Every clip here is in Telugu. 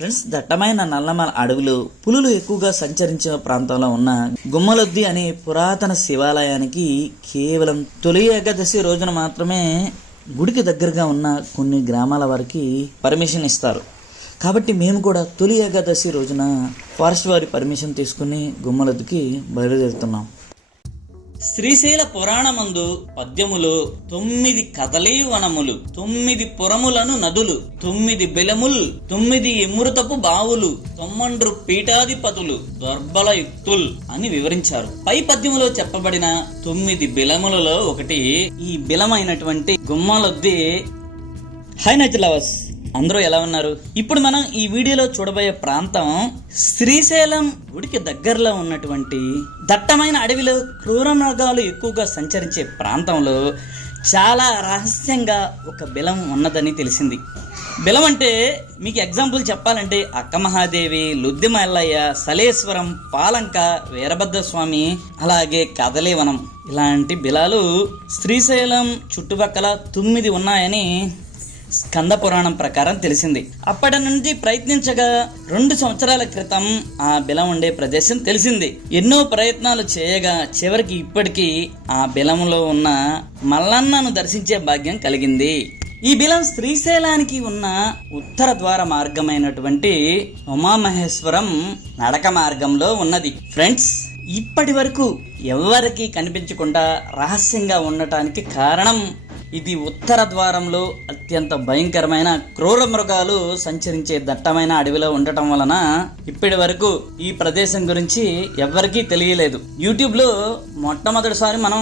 ఫ్రెండ్స్, దట్టమైన నల్లమల అడవులు పులులు ఎక్కువగా సంచరించే ప్రాంతంలో ఉన్న గుమ్మలొద్ది అనే పురాతన శివాలయానికి కేవలం తొలి ఏకాదశి రోజున మాత్రమే గుడికి దగ్గరగా ఉన్న కొన్ని గ్రామాల వారికి పర్మిషన్ ఇస్తారు. కాబట్టి మేము కూడా తొలి ఏకాదశి రోజున ఫారెస్ట్ వారి పర్మిషన్ తీసుకుని గుమ్మలొద్దికి బయలుదేరుతున్నాం. శ్రీశైల పురాణమందు పద్యములు 9 కదలీ వనములు, 9 పురములను నదులు, 9 బిలముల్, 9 ఎమురుతపు బావులు, 9 పీఠాధిపతులు, దొర్బల యుక్తుల్ అని వివరించారు. పై పద్యములో చెప్పబడిన 9 బిలములలో ఒకటి ఈ బిలమైనటువంటి గుమ్మలొద్ది. హై నైట్ లవర్స్, అందరూ ఎలా ఉన్నారు? ఇప్పుడు మనం ఈ వీడియోలో చూడబోయే ప్రాంతం శ్రీశైలం గుడికి దగ్గరలో ఉన్నటువంటి దట్టమైన అడవిలో క్రూర మృగాలు ఎక్కువగా సంచరించే ప్రాంతంలో చాలా రహస్యంగా ఒక బిలం ఉన్నదని తెలిసింది. బిలం అంటే మీకు ఎగ్జాంపుల్ చెప్పాలంటే అక్క మహాదేవి, లొద్ది మల్లయ్య, సలేశ్వరం, పాలంక, వీరభద్రస్వామి, అలాగే కదలీవనం ఇలాంటి బిలాలు శ్రీశైలం చుట్టుపక్కల 9 ఉన్నాయని స్కంద పురాణం ప్రకారం తెలిసింది. అప్పటి నుండి ప్రయత్నించగా 2 సంవత్సరాల క్రితం ఆ బిలం ఉండే ప్రదేశం తెలిసింది. ఎన్నో ప్రయత్నాలు చేయగా చివరికి ఇప్పటికీ ఆ బిలంలో ఉన్న మల్లన్నను దర్శించే భాగ్యం కలిగింది. ఈ బిలం శ్రీశైలానికి ఉన్న ఉత్తర ద్వార మార్గమైనటువంటి ఉమామహేశ్వరం నడక మార్గంలో ఉన్నది. ఫ్రెండ్స్, ఇప్పటి వరకు ఎవరికి కనిపించకుండా రహస్యంగా ఉండటానికి కారణం ఇది ఉత్తర ద్వారంలో అత్యంత భయంకరమైన క్రూర మృగాలు సంచరించే దట్టమైన అడవిలో ఉండటం వలన ఇప్పటి వరకు ఈ ప్రదేశం గురించి ఎవ్వరికీ తెలియలేదు. యూట్యూబ్ లో మొట్టమొదటిసారి మనం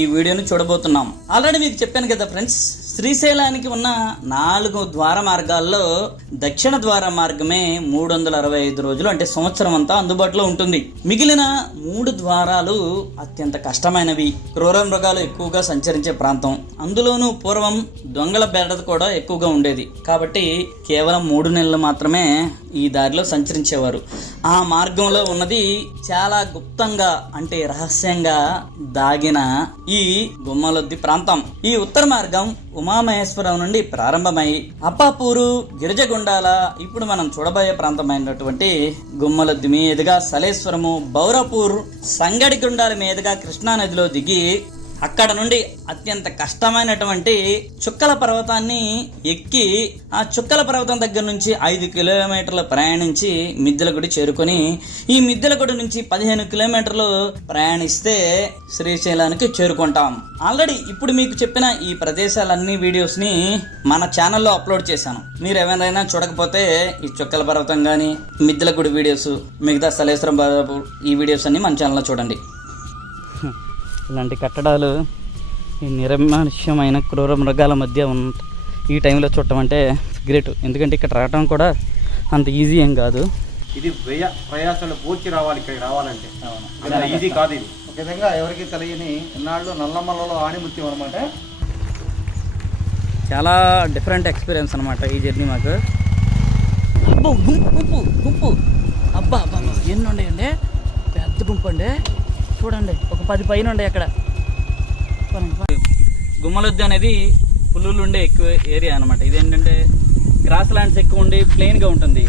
ఈ వీడియోని చూడబోతున్నాం. ఆల్రెడీ మీకు చెప్పాను కదా ఫ్రెండ్స్, శ్రీశైలానికి ఉన్న 4 ద్వార మార్గాల్లో దక్షిణ ద్వార మార్గమే 365 రోజులు అంటే సంవత్సరం అంతా అందుబాటులో ఉంటుంది. మిగిలిన 3 ద్వారాలు అత్యంత కష్టమైనవి, క్రూర మృగాలు ఎక్కువగా సంచరించే ప్రాంతం. అందులోనూ పూర్వం దొంగల బెడద కూడా ఎక్కువగా ఉండేది. కాబట్టి కేవలం 3 నెలలు మాత్రమే ఈ దారిలో సంచరించేవారు. ఆ మార్గంలో ఉన్నది చాలా గుప్తంగా అంటే రహస్యంగా దాగిన ఈ గుమ్మలొద్ది ప్రాంతం. ఈ ఉత్తర మార్గం ఉమామహేశ్వరం నుండి ప్రారంభమై అప్పాపూరు, గిరిజగొండాల, ఇప్పుడు మనం చూడబోయే ప్రాంతమైనటువంటి గుమ్మలొద్ది మీదుగా సలేశ్వరము, బౌరపూర్, సంగడిగుండాల మీదుగా కృష్ణానదిలో దిగి అక్కడ నుండి అత్యంత కష్టమైనటువంటి చుక్కల పర్వతాన్ని ఎక్కి ఆ చుక్కల పర్వతం దగ్గర నుంచి 5 కిలోమీటర్లు ప్రయాణించి మిద్దెలగుడి చేరుకొని ఈ మిద్దెలగుడి నుంచి 15 కిలోమీటర్లు ప్రయాణిస్తే శ్రీశైలానికి చేరుకుంటాం. ఆల్రెడీ ఇప్పుడు మీకు చెప్పిన ఈ ప్రదేశాలన్నీ వీడియోస్ని మన ఛానల్లో అప్లోడ్ చేశాను. మీరు ఎవరైనా చూడకపోతే ఈ చుక్కల పర్వతం కానీ, మిద్దెలగుడి వీడియోస్, మిగతా సలేశ్వరం ఈ వీడియోస్ అన్ని మన ఛానల్లో చూడండి. ఇలాంటి కట్టడాలు ఈ నిరమానుష్యమైన క్రూర మృగాల మధ్య ఈ టైంలో చూడటం అంటే గ్రేట్. ఎందుకంటే ఇక్కడ రావడం కూడా అంత ఈజీ ఏం కాదు. ఇది ప్రయాసాలు పూర్తి రావాలి, ఇక్కడ రావాలంటే ఈజీ కాదు. ఇది ఒక విధంగా ఎవరికి తెలియని ఇన్నాళ్ళు నల్లమల్లలో ఆణిముత్యం అనమాట. చాలా డిఫరెంట్ ఎక్స్పీరియన్స్ అనమాట ఈ జర్నీ మాకు. గుంపు అబ్బా అబ్బా ఎన్ని ఉన్నాయండి, పెద్ద గుంపు అండి. చూడండి, ఒక 10 పైన ఉండే అక్కడ. గుమ్మలొద్ది అనేది పులులు ఉండే ఎక్కువ ఏరియా అనమాట. ఇదేంటంటే గ్రాస్ ల్యాండ్స్ ఎక్కువ ఉండి ప్లెయిన్గా ఉంటుంది.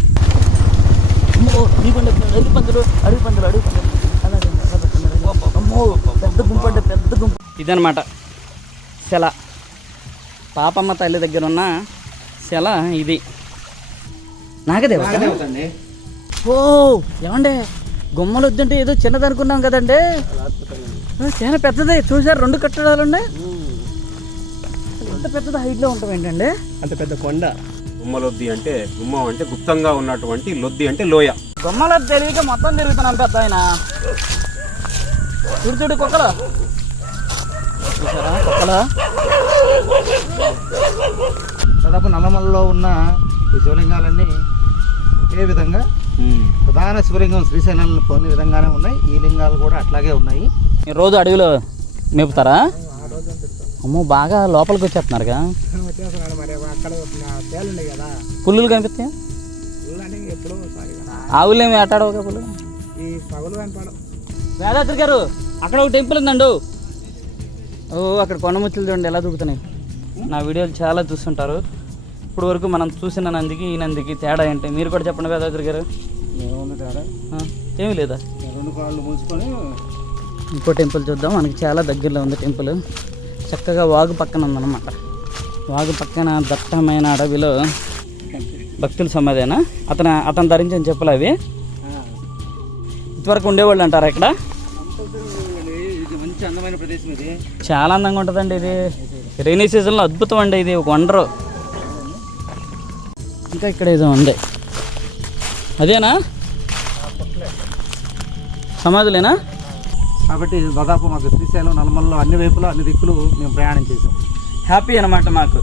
పెద్ద గుంపు అంటే పెద్ద గుంపు. ఇదనమాట శల, పాపమ్మ తల్లి దగ్గర ఉన్న శల ఇది. నాగదేవతండి. ఓ ఏమండే, గుమ్మలొద్ది అంటే ఏదో చిన్నది అనుకున్నాం కదండి, చాలా పెద్దదే. చూసారు 2 కట్టడాలు ఉన్నాయి. ఎంత పెద్దది హైట్లో ఉంటాం ఏంటండి, అంత పెద్ద కొండ. గుమ్మలొద్ది అంటే గుమ్మం అంటే గుప్తంగా ఉన్నటువంటి, లొద్ది అంటే లోయ. గుమ్మలొద్ది తెలియక మొత్తం తిరుగుతున్నాం పెద్ద ఆయన. చూడు కుక్కలు చూసారా, కుక్కలు. దాదాపు నల్లమలలో ఉన్న ఈ శివలింగాలన్నీ ఒకే విధంగా ప్రధాన శివలింగం శ్రీశైలంలో కొన్ని విధంగానే ఉన్నాయి. ఈ లింగాలు కూడా అట్లాగే ఉన్నాయి. రోజు అడవిలో మేపుతారా? అమ్మో, బాగా లోపలికి వచ్చేస్తున్నారుగా. పుల్లులు కనిపిస్తాయా? ఆవులేమి ఆటాడవుగా పుల్లు. వేదాద్రి గారు, అక్కడ ఒక టెంపుల్ ఉందండు. ఓ, అక్కడ కొండముచ్చులు చూడండి ఎలా దూకుతున్నాయి. నా వీడియోలు చాలా చూస్తుంటారు. ఇప్పుడు వరకు మనం చూసిన నందికి ఈ నందికి తేడా ఏంటి మీరు కూడా చెప్పండి వేదాద్రి గారు. ఏముంది తేడా? ఏమీ లేదా? 2 కాళ్ళు మూసుకొని ఇంకో టెంపుల్ చూద్దాం. మనకి చాలా దగ్గరలో ఉంది టెంపుల్. చక్కగా వాగు పక్కన ఉందన్నమాట. వాగు పక్కన దట్టమైన అడవిలో భక్తుల సమాధేనా? అతను ధరించిన చెప్పులు అవి ఇంతవరకు ఉండేవాళ్ళు అంటారా ఇక్కడ? ఇది మంచి అందమైన ప్రదేశం. ఇది చాలా అందంగా ఉంటుందండి. ఇది రైనీ సీజన్లో అద్భుతం అండి. ఇది ఒక వండరు. ఇంకా ఇక్కడ ఏదో ఉంది, అదేనా సమాధులేనా? కాబట్టి దాదాపు మాకు శ్రీశైలం నల్లమలలో అన్ని వైపులా అన్ని దిక్కులు మేము ప్రయాణం చేసాం. హ్యాపీ అన్నమాట మాకు.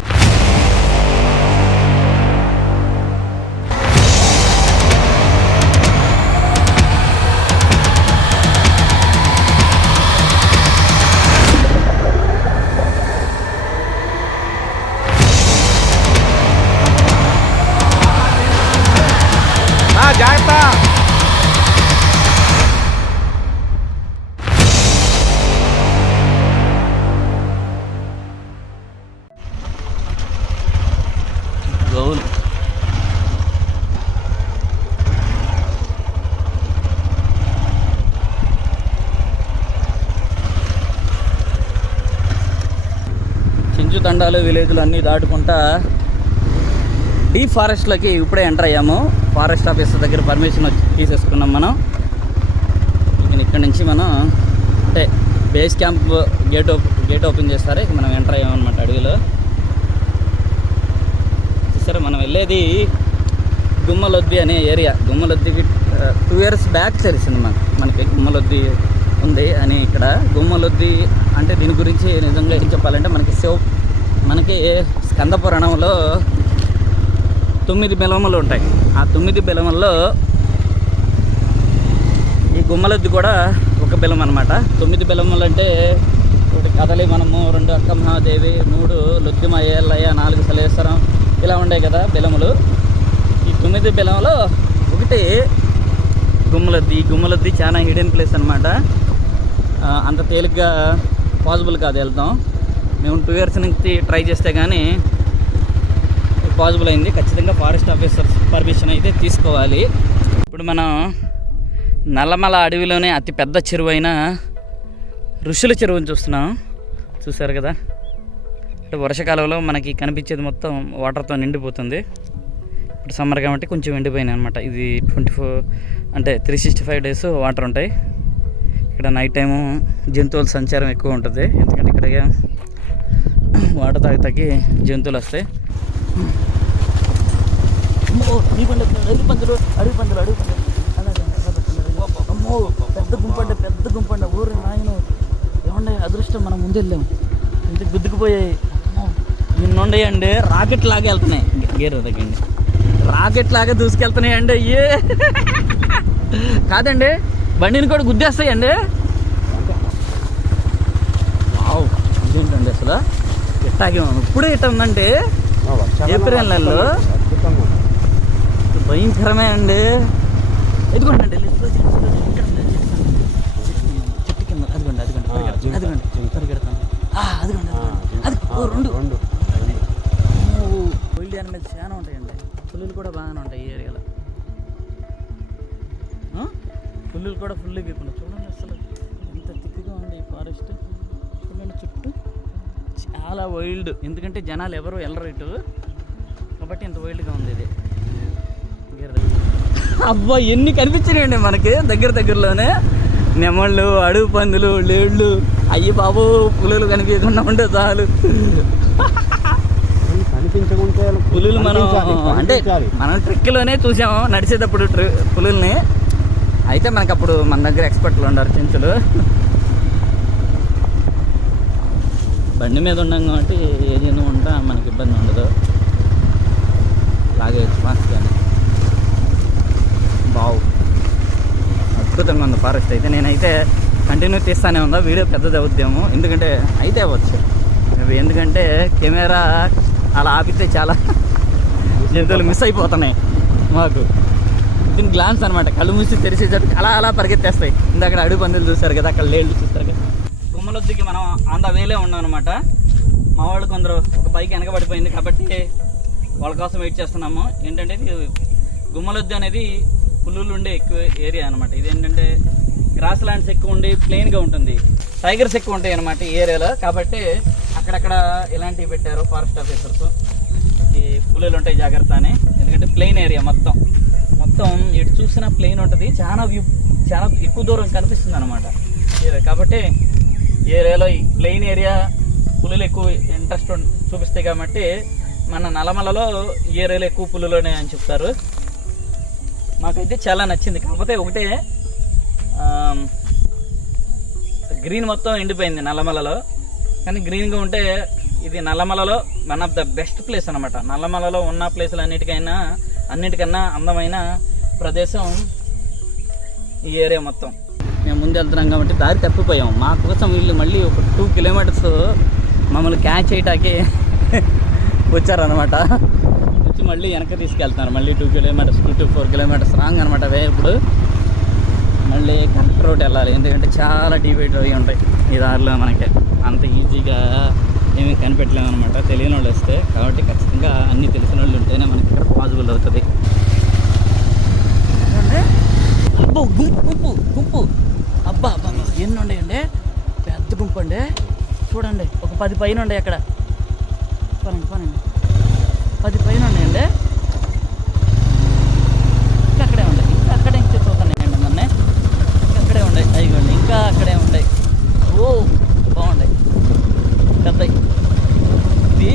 జాగ్రత్త. గౌలు చించు తండాలు విలేజ్లు అన్నీ దాటుకుంటా డీప్ ఫారెస్ట్లోకి ఇప్పుడే ఎంటర్ అయ్యాము. ఫారెస్ట్ ఆఫీసర్ దగ్గర పర్మిషన్ తీసేసుకున్నాం మనం. ఇక్కడ నుంచి మనం అంటే బేస్ క్యాంప్ గేట్ ఓపెన్ చేస్తారు. ఇక మనం ఎంటర్ అయ్యామన్నమాట అడవిలో. చూసారా మనం వెళ్ళేది గుమ్మలొద్ది అనే ఏరియా. గుమ్మలొద్దికి 2 years బ్యాక్ తెలిసింది మనకి గుమ్మలొద్ది ఉంది అని. ఇక్కడ గుమ్మలొద్ది అంటే దీని గురించి నిజంగా ఏం చెప్పాలంటే మనకి స్కంద పురాణంలో 9 బెలములు ఉంటాయి. ఆ 9 బెలముల్లో ఈ గుమ్మలొద్ది కూడా ఒక బెలం అనమాట. 9 బెలములు అంటే 1 కదలి మనము, 2 అక్క మహాదేవి, 3 లొద్దిమ ఏళ్ళయ్య, 4 సలేశ్వరం ఇలా ఉండే కదా బెలములు. ఈ 9 బెలంలో ఒకటి గుమ్మలొద్ది. ఈ గుమ్మలొద్ది చాలా హిడెన్ ప్లేస్ అనమాట. అంత తేలిగ్గా పాసిబుల్ కాదు వెళ్తాం. మేము 2 years నుంచి ట్రై చేస్తే కానీ పాసిబుల్ అయింది. ఖచ్చితంగా ఫారెస్ట్ ఆఫీసర్స్ పర్మిషన్ అయితే తీసుకోవాలి. ఇప్పుడు మనం నల్లమల అడవిలోనే అతి పెద్ద చెరువు అయిన ఋషుల చెరువుని చూస్తున్నాం. చూసారు కదా, అంటే వర్షాకాలంలో మనకి కనిపించేది మొత్తం వాటర్తో నిండిపోతుంది. ఇప్పుడు సమ్మర్ కాబట్టి కొంచెం ఎండిపోయినాయి అనమాట. ఇది 24 అంటే 365 days వాటర్ ఉంటాయి. ఇక్కడ నైట్ టైము జంతువుల సంచారం ఎక్కువ ఉంటుంది. ఎందుకంటే ఇక్కడ వాటర్ తాగి జంతువులు వస్తాయి. అడవి పందులు అమ్మో, పెద్ద గుంపండి ఊరు నాయన. ఏమండే అదృష్టం, మనం ముందు వెళ్ళాము. ఇంత గుద్దుకుపోయాయి. నిన్నుండయండి రాకెట్ లాగా వెళ్తున్నాయి. గేర్ తగ్గండి, రాకెట్ లాగా దూసుకెళ్తున్నాయండి. అయ్యే కాదండి, బండిని కూడా గుద్దేస్తాయండి. ఇదేంటండి అసలు ఇట్టాగే ఇప్పుడే ఇట్ట ఉందంటే ఏప్రిల్ నెలలో భయంకరమే అండి. ఎదుగుండి చెట్టు కింద అదిగోండి పరిగెడతాను. అది 2 వైల్డ్ యానిమల్స్ చాలా ఉంటాయండి. పులులు కూడా బాగానే ఉంటాయి ఈ ఏరియాలో. పులులు కూడా ఫుల్గా ఎక్కువ. చూడండి అసలు ఎంత తిక్కుగా ఉంది ఈ ఫారెస్ట్. చూడండి చుట్టూ చాలా వైల్డ్. ఎందుకంటే జనాలు ఎవరు వెళ్ళరు ఇటు, కాబట్టి ఇంత వైల్డ్గా ఉంది ఇది. అబ్బా ఎన్ని కనిపించినాయండి మనకి దగ్గరలోనే. నెమళ్ళు, అడవి పందులు, లేళ్ళు. అయ్యి బాబు, పులులు కనిపించకుండా ఉంటే చాలు. పులులు మనం ట్రెక్లోనే చూసాము నడిచేటప్పుడు పులుల్ని. అయితే మనకు అప్పుడు మన దగ్గర ఎక్స్పర్ట్లు ఉన్నారు చెంచులు. బండి మీద ఉన్నాం కాబట్టి ఏ జనం ఉంటా మనకి ఇబ్బంది ఉండదు. లాగేయచ్చు ఫాస్ట్ కానీ. బావు అద్భుతంగా ఉంది ఫారెస్ట్ అయితే. నేనైతే కంటిన్యూ తీస్తానే ఉందా. వీడియో పెద్దది అవుద్దేమో, ఎందుకంటే అయితే అవ్వచ్చు. ఎందుకంటే కెమెరా అలా ఆపితే చాలా జంతువులు మిస్ అయిపోతున్నాయి మాకు. దీని గ్లాన్స్ అనమాట, కళ్ళు మూసి తెరిచేటట్టు అలా పరిగెత్తేస్తాయి. ఇందాక అడవి పందులు చూస్తారు కదా, అక్కడ లేళ్ళు చూస్తారు కదా. గుమ్మలొద్దికి మనం ఆన్ ద వేలే ఉన్నాం అనమాట. మా వాళ్ళు కొందరు ఒక బైక్ వెనకబడిపోయింది కాబట్టి వాళ్ళ కోసం వెయిట్ చేస్తున్నాము. ఏంటంటే ఇది గుమ్మలొద్దు అనేది పులులు ఉండే ఎక్కువ ఏరియా అనమాట. ఇది ఏంటంటే గ్రాస్ ల్యాండ్స్ ఎక్కువ ఉండి ప్లెయిన్గా ఉంటుంది, టైగర్స్ ఎక్కువ ఉంటాయి అనమాట ఈ ఏరియాలో. కాబట్టి అక్కడక్కడ ఇలాంటివి పెట్టారు ఫారెస్ట్ ఆఫీసర్స్, ఈ పులులు ఉంటాయి జాగ్రత్త అని. ఎందుకంటే ప్లెయిన్ ఏరియా మొత్తం ఇటు చూసిన ప్లెయిన్ ఉంటుంది, చాలా ఎక్కువ దూరం కనిపిస్తుంది అనమాట ఏరియా. కాబట్టి ఈ ఏరియాలో ఈ ప్లెయిన్ ఏరియా పులులు ఎక్కువ ఇంట్రెస్ట్ చూపిస్తాయి. కాబట్టి మన నల్లమలలో ఈ ఏరియాలో ఎక్కువ పులులునే అని చెప్తారు. మాకైతే చాలా నచ్చింది. కాకపోతే ఒకటే గ్రీన్ మొత్తం ఎండిపోయింది నల్లమలలో. కానీ గ్రీన్గా ఉంటే ఇది నల్లమలలో one of the best place అనమాట. నల్లమలలో ఉన్న ప్లేసులు అన్నిటికన్నా అందమైన ప్రదేశం ఈ ఏరియా మొత్తం. మేము ముందు వెళ్తున్నాం కాబట్టి దారి తప్పిపోయాం. మా కోసం వీళ్ళు మళ్ళీ ఒక 2 కిలోమీటర్స్ మమ్మల్ని క్యాచ్ చేయటానికి వచ్చారనమాట. వచ్చి మళ్ళీ వెనక్కి తీసుకెళ్తున్నారు. మళ్ళీ 2 కిలోమీటర్స్ 2 to 4 కిలోమీటర్స్ రాంగ్ అనమాట. ఇప్పుడు మళ్ళీ కరెక్ట్ రోడ్ వెళ్ళాలి, ఎందుకంటే చాలా డివైడ్ అవి ఉంటాయి ఈ దారిలో. మనకి అంత ఈజీగా ఏమీ కనిపెట్టలేము అనమాట తెలియని వాళ్ళు వస్తే. కాబట్టి ఖచ్చితంగా అన్నీ తెలిసిన వాళ్ళు ఉంటేనే మనకి ఇక్కడ పాసిబుల్ అవుతుంది. అబ్బో గుంపు అబ్బా ఎన్ని ఉండేయండి, పెద్ద గుంపు అండి. చూడండి ఒక 10 పైన ఉండే. అక్కడ పనండి 10 పైన ఉన్నాయండి. ఇంకా అక్కడే ఉన్నాయి, ఇంకా అక్కడే చూస్తున్నాయండి. మొన్నే ఇంకా అక్కడే ఉన్నాయి, అయిగోండి ఇంకా అక్కడే ఉన్నాయి. ఓ బాగున్నాయి పెద్ద. ఇది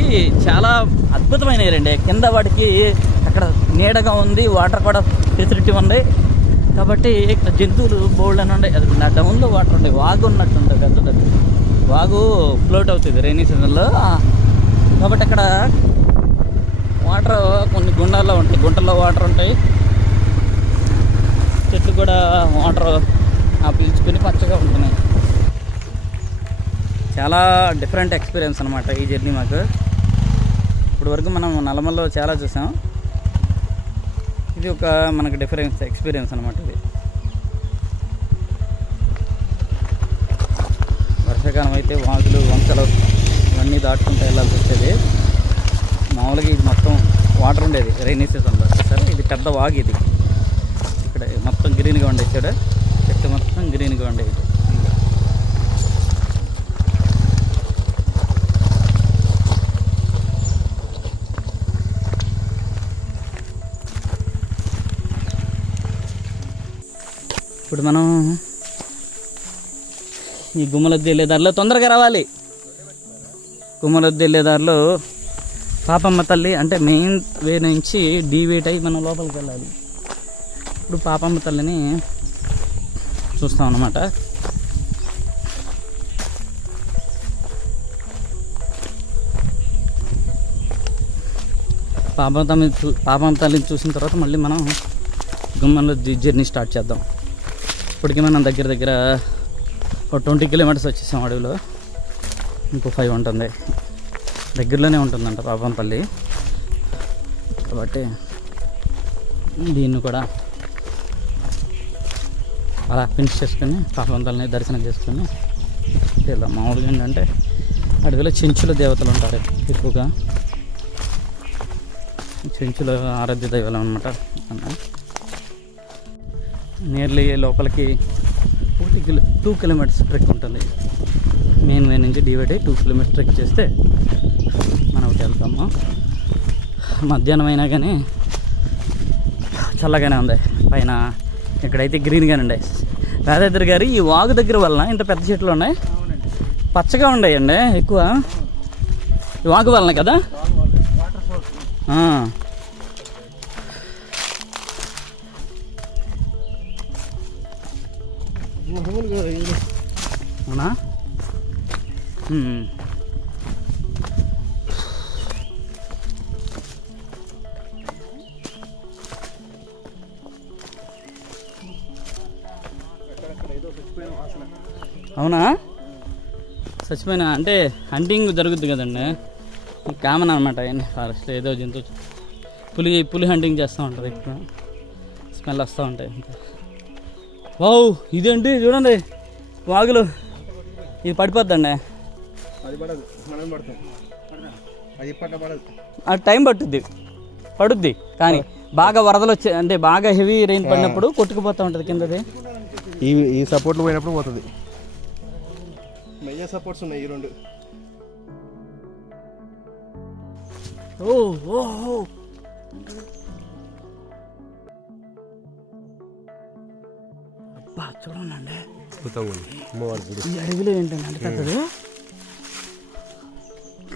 చాలా అద్భుతమైన ఏరండి. కింద వాటికి అక్కడ నీడగా ఉంది, వాటర్ కూడా ఫెసిలిటీ ఉంది. కాబట్టి ఇక్కడ జంతువులు బోల్డ్ అని ఉన్నాయి. అది నా డౌన్లో వాటర్ ఉంటాయి, వాగు ఉన్నట్టుంటుంది పెద్దది. వాగు ఫ్లోట్ అవుతుంది రైనీ సీజన్లో. కాబట్టి అక్కడ వాటర్ కొన్ని గుండాల్లో ఉంటాయి, గుంటల్లో వాటర్ ఉంటాయి. చెట్లు కూడా వాటర్ పీల్చుకొని పచ్చగా ఉంటున్నాయి. చాలా డిఫరెంట్ ఎక్స్పీరియన్స్ అనమాట ఈ జర్నీ మాకు. ఇప్పుడు వరకు మనం నల్లమల్లో చాలా చూసాం, ఇది ఒక మనకు డిఫరెన్స్ ఎక్స్పీరియన్స్ అనమాట. ఇది వర్షాకాలం అయితే వాగులు వంకలు ఇవన్నీ దాటుకుంటూ వెళ్ళాల్సి వచ్చేది. మామూలుగా ఇది మొత్తం వాటర్ ఉండేది రైనీ సీజన్లో. సరే ఇది పెద్ద వాగు. ఇది ఇక్కడ మొత్తం గ్రీన్గా ఉండేది, ఇక్కడ చెట్టు మొత్తం గ్రీన్గా ఉండేది. ఇప్పుడు మనం ఈ గుమ్మలొద్దు వెళ్ళే దారిలో తొందరగా రావాలి. గుమ్మలొద్దు వెళ్ళే దారిలో పాపమ్మ తల్లి అంటే మెయిన్ వే నుంచి డీవేట్ అయ్యి మనం లోపలికి వెళ్ళాలి. ఇప్పుడు పాపమ్మ తల్లిని చూస్తాం అన్నమాట. పాపమ్మ తల్లిని చూసిన తర్వాత మళ్ళీ మనం గుమ్మలొద్దు జర్నీ స్టార్ట్ చేద్దాం. ఇప్పటికీ మనం దగ్గర ఒక 20 కిలోమీటర్స్ వచ్చేసాం అడవిలో. ఇంకో 5 ఉంటుంది, దగ్గరలోనే ఉంటుందంట పాపంపల్లి. కాబట్టి దీన్ని కూడా అలా ఫినిష్ చేసుకొని పాపంపల్లిని దర్శనం చేసుకొని వెళ్దాం. మామూలుగా ఏంటంటే అడవిలో చెంచుల దేవతలు ఉంటారు ఎక్కువగా. చెంచుల ఆరాధ్య దైవాలు అనమాట. నియర్లీ లోపలికి 2 కిలోమీటర్స్ ట్రెక్ ఉంటుంది. మెయిన్ వే నుంచి డివైడ్ అయ్యి 2 కిలోమీటర్స్ ట్రెక్ చేస్తే మనం వెళ్తాము. మధ్యాహ్నం అయినా కానీ చల్లగానే ఉంది పైన. ఇక్కడైతే గ్రీన్గానే ఉన్నాయి. రాధాద్రి గారి ఈ వాగు దగ్గర వలన ఇంత పెద్ద చెట్లు ఉన్నాయి, పచ్చగా ఉన్నాయండి ఎక్కువ. ఈ వాగు వలన కదా. అవునా? అవునా? చచ్చిపోయినా అంటే హంటింగ్ జరుగుద్ది కదండి, కామన్ అనమాట. ఫారెస్ట్ ఏదో జంతువు పులి హంటింగ్ చేస్తూ ఉంటుంది, ఇప్పుడు స్మెల్ వస్తూ ఉంటాయి. వావ్, ఇదేంటి చూడండి వాగులు. ఇది పడిపోద్దండి, అది పడదు, మనం పడతాం. అది పడదు, టైం పట్టుద్ది. పడుద్ది, కానీ బాగా వరదలు వచ్చే అంటే బాగా హెవీ రెయిన్ పడినప్పుడు కొట్టుకుపోతూ ఉంటుంది కిందది. ఈ సపోర్ట్లు పోయినప్పుడు పోతుంది. మెజర్ సపోర్ట్స్ ఉన్నాయి ఈ రెండు. అబ్బా చూడండి, అమ్మవారి ఈ అడవిలో ఏంటండి అంటే పెద్దది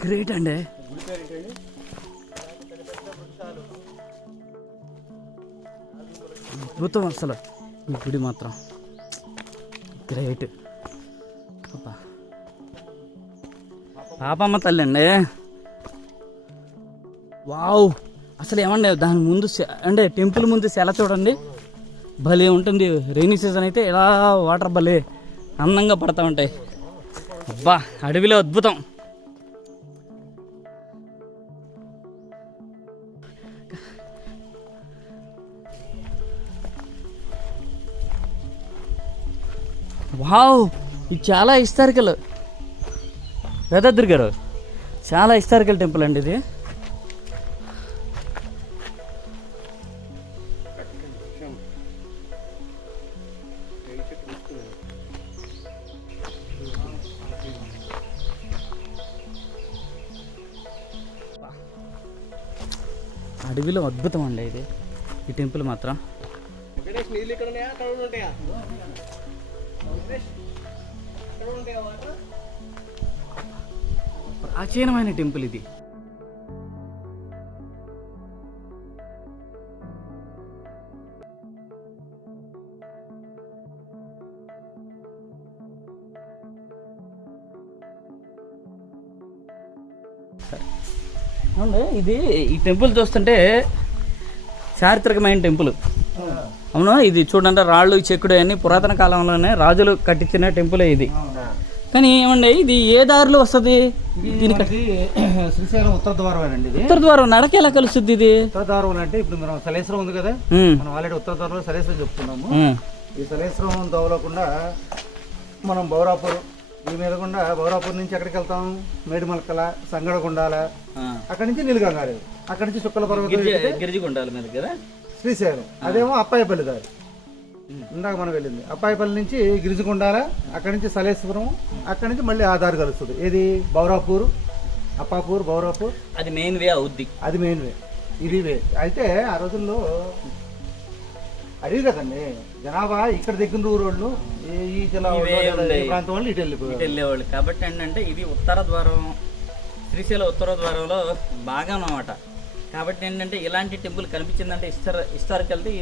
గ్రేట్ అండి. అద్భుతం అసలు ఈ గుడి మాత్రం గ్రేట్. అబ్బా పాపమ్మ తల్లి అండి. వావ్, అసలు ఏమండి దాని ముందు అంటే టెంపుల్ ముందు సెల చూడండి, భలే ఉంటుంది. రైనీ సీజన్ అయితే ఇలా వాటర్ భలే అందంగా పడతా ఉంటాయి. అబ్బా అడవిలో అద్భుతం. వావ్, ఇది చాలా హిస్టారికల్. వేదాద్రి గారు, చాలా హిస్టారికల్ టెంపుల్ అండి ఇది. అడవిలో అద్భుతం అండి ఇది, ఈ టెంపుల్ మాత్రం. ప్రాచీనమైన టెంపుల్ ఇది. అవును, ఇది ఈ టెంపుల్ చూస్తుంటే చారిత్రకమైన టెంపుల్. అవును, ఇది చూడండి రాళ్ళు చెక్కుడు అన్ని పురాతన కాలంలోనే రాజులు కట్టించిన టెంపులే ఇది. కానీ ఏమండి ఇది ఏ దారిలో వస్తుంది? దీనికి శ్రీశైలం ఉత్తర ద్వారం అండి. ఇది ఉత్తర ద్వారం నడక ఎలా కలుస్తుంది? ఇది ఉత్తర ద్వారం అంటే ఇప్పుడు మనం సలేశ్వరం ఉంది కదా, మనం ఆల్రెడీ ఉత్తర ద్వారంలో సలేశ్వరం చెప్తున్నాము. ఈ సలేశ్వరం తవ్వకుండా మనం బౌరాపూర్ ఈ మీద గుండా బౌరాపూర్ నుంచి ఎక్కడికి వెళ్తాం? మేడిమల్కల, సంగడగుండాల, అక్కడి నుంచి నీలగంగారేవు, అక్కడి నుంచి చుక్కల పర్వతం, గిరిజిగుండాల మీద కదా శ్రీశైలం. అదేమో అప్పాయిపల్లి దారి, ఇందాక మనం వెళ్ళింది అప్పాయిపల్లి నుంచి గిరిజగుండాల, అక్కడి నుంచి సలేశ్వరం, అక్కడి నుంచి మళ్ళీ ఆ దారి కలుస్తుంది. ఏది బౌరాపూర్, అప్పాపూర్, బౌరాపూర్. అది మెయిన్ వే అవుద్ది, అది మెయిన్ వే, ఇది వే. అయితే ఆ రోజుల్లో అడిగి కదండి జనాభా ఇక్కడ దగ్గర ఊరోళ్ళు ఈ జిల్లా ప్రాంతం వాళ్ళు ఇటు వెళ్ళేవాళ్ళు. కాబట్టి ఏంటంటే ఇది ఉత్తర ద్వారం, శ్రీశైలం ఉత్తర ద్వారంలో బాగా అన్నమాట. కాబట్టి ఏంటంటే ఇలాంటి టెంపుల్ కనిపించిందంటే హిస్టారికల్ది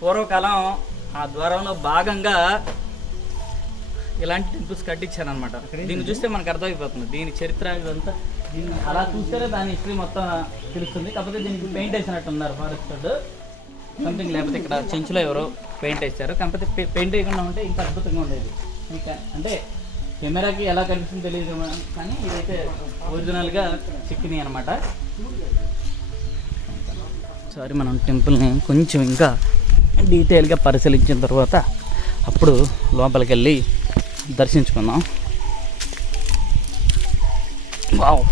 పూర్వకాలం ఆ ద్వారంలో భాగంగా ఇలాంటి టెంపుల్స్ కట్టించాను అనమాట. దీన్ని చూస్తే మనకు అర్థమైపోతుంది దీని చరిత్ర ఇదంతా. దీన్ని అలా చూస్తేనే దాని హిస్టరీ మొత్తం తెలుస్తుంది. కాకపోతే దీనికి పెయింట్ వేసినట్టు ఉన్నారు ఫారెస్ట్ సంథింగ్, లేకపోతే ఇక్కడ చెంచులో ఎవరో పెయింట్ వేస్తారు. కాకపోతే పెయింట్ వేయకుండా ఉంటే ఇంకా అద్భుతంగా ఉండేది. ఇంకా అంటే కెమెరాకి ఎలా కనిపిస్తుందో తెలియదు కానీ ఇదైతే ఒరిజినల్గా చిక్కినాయి అనమాట. సారీ, మనం టెంపుల్ని కొంచెం ఇంకా డీటెయిల్గా పరిశీలించిన తర్వాత అప్పుడు లోపలికి వెళ్ళి దర్శించుకుందాం. వావ్,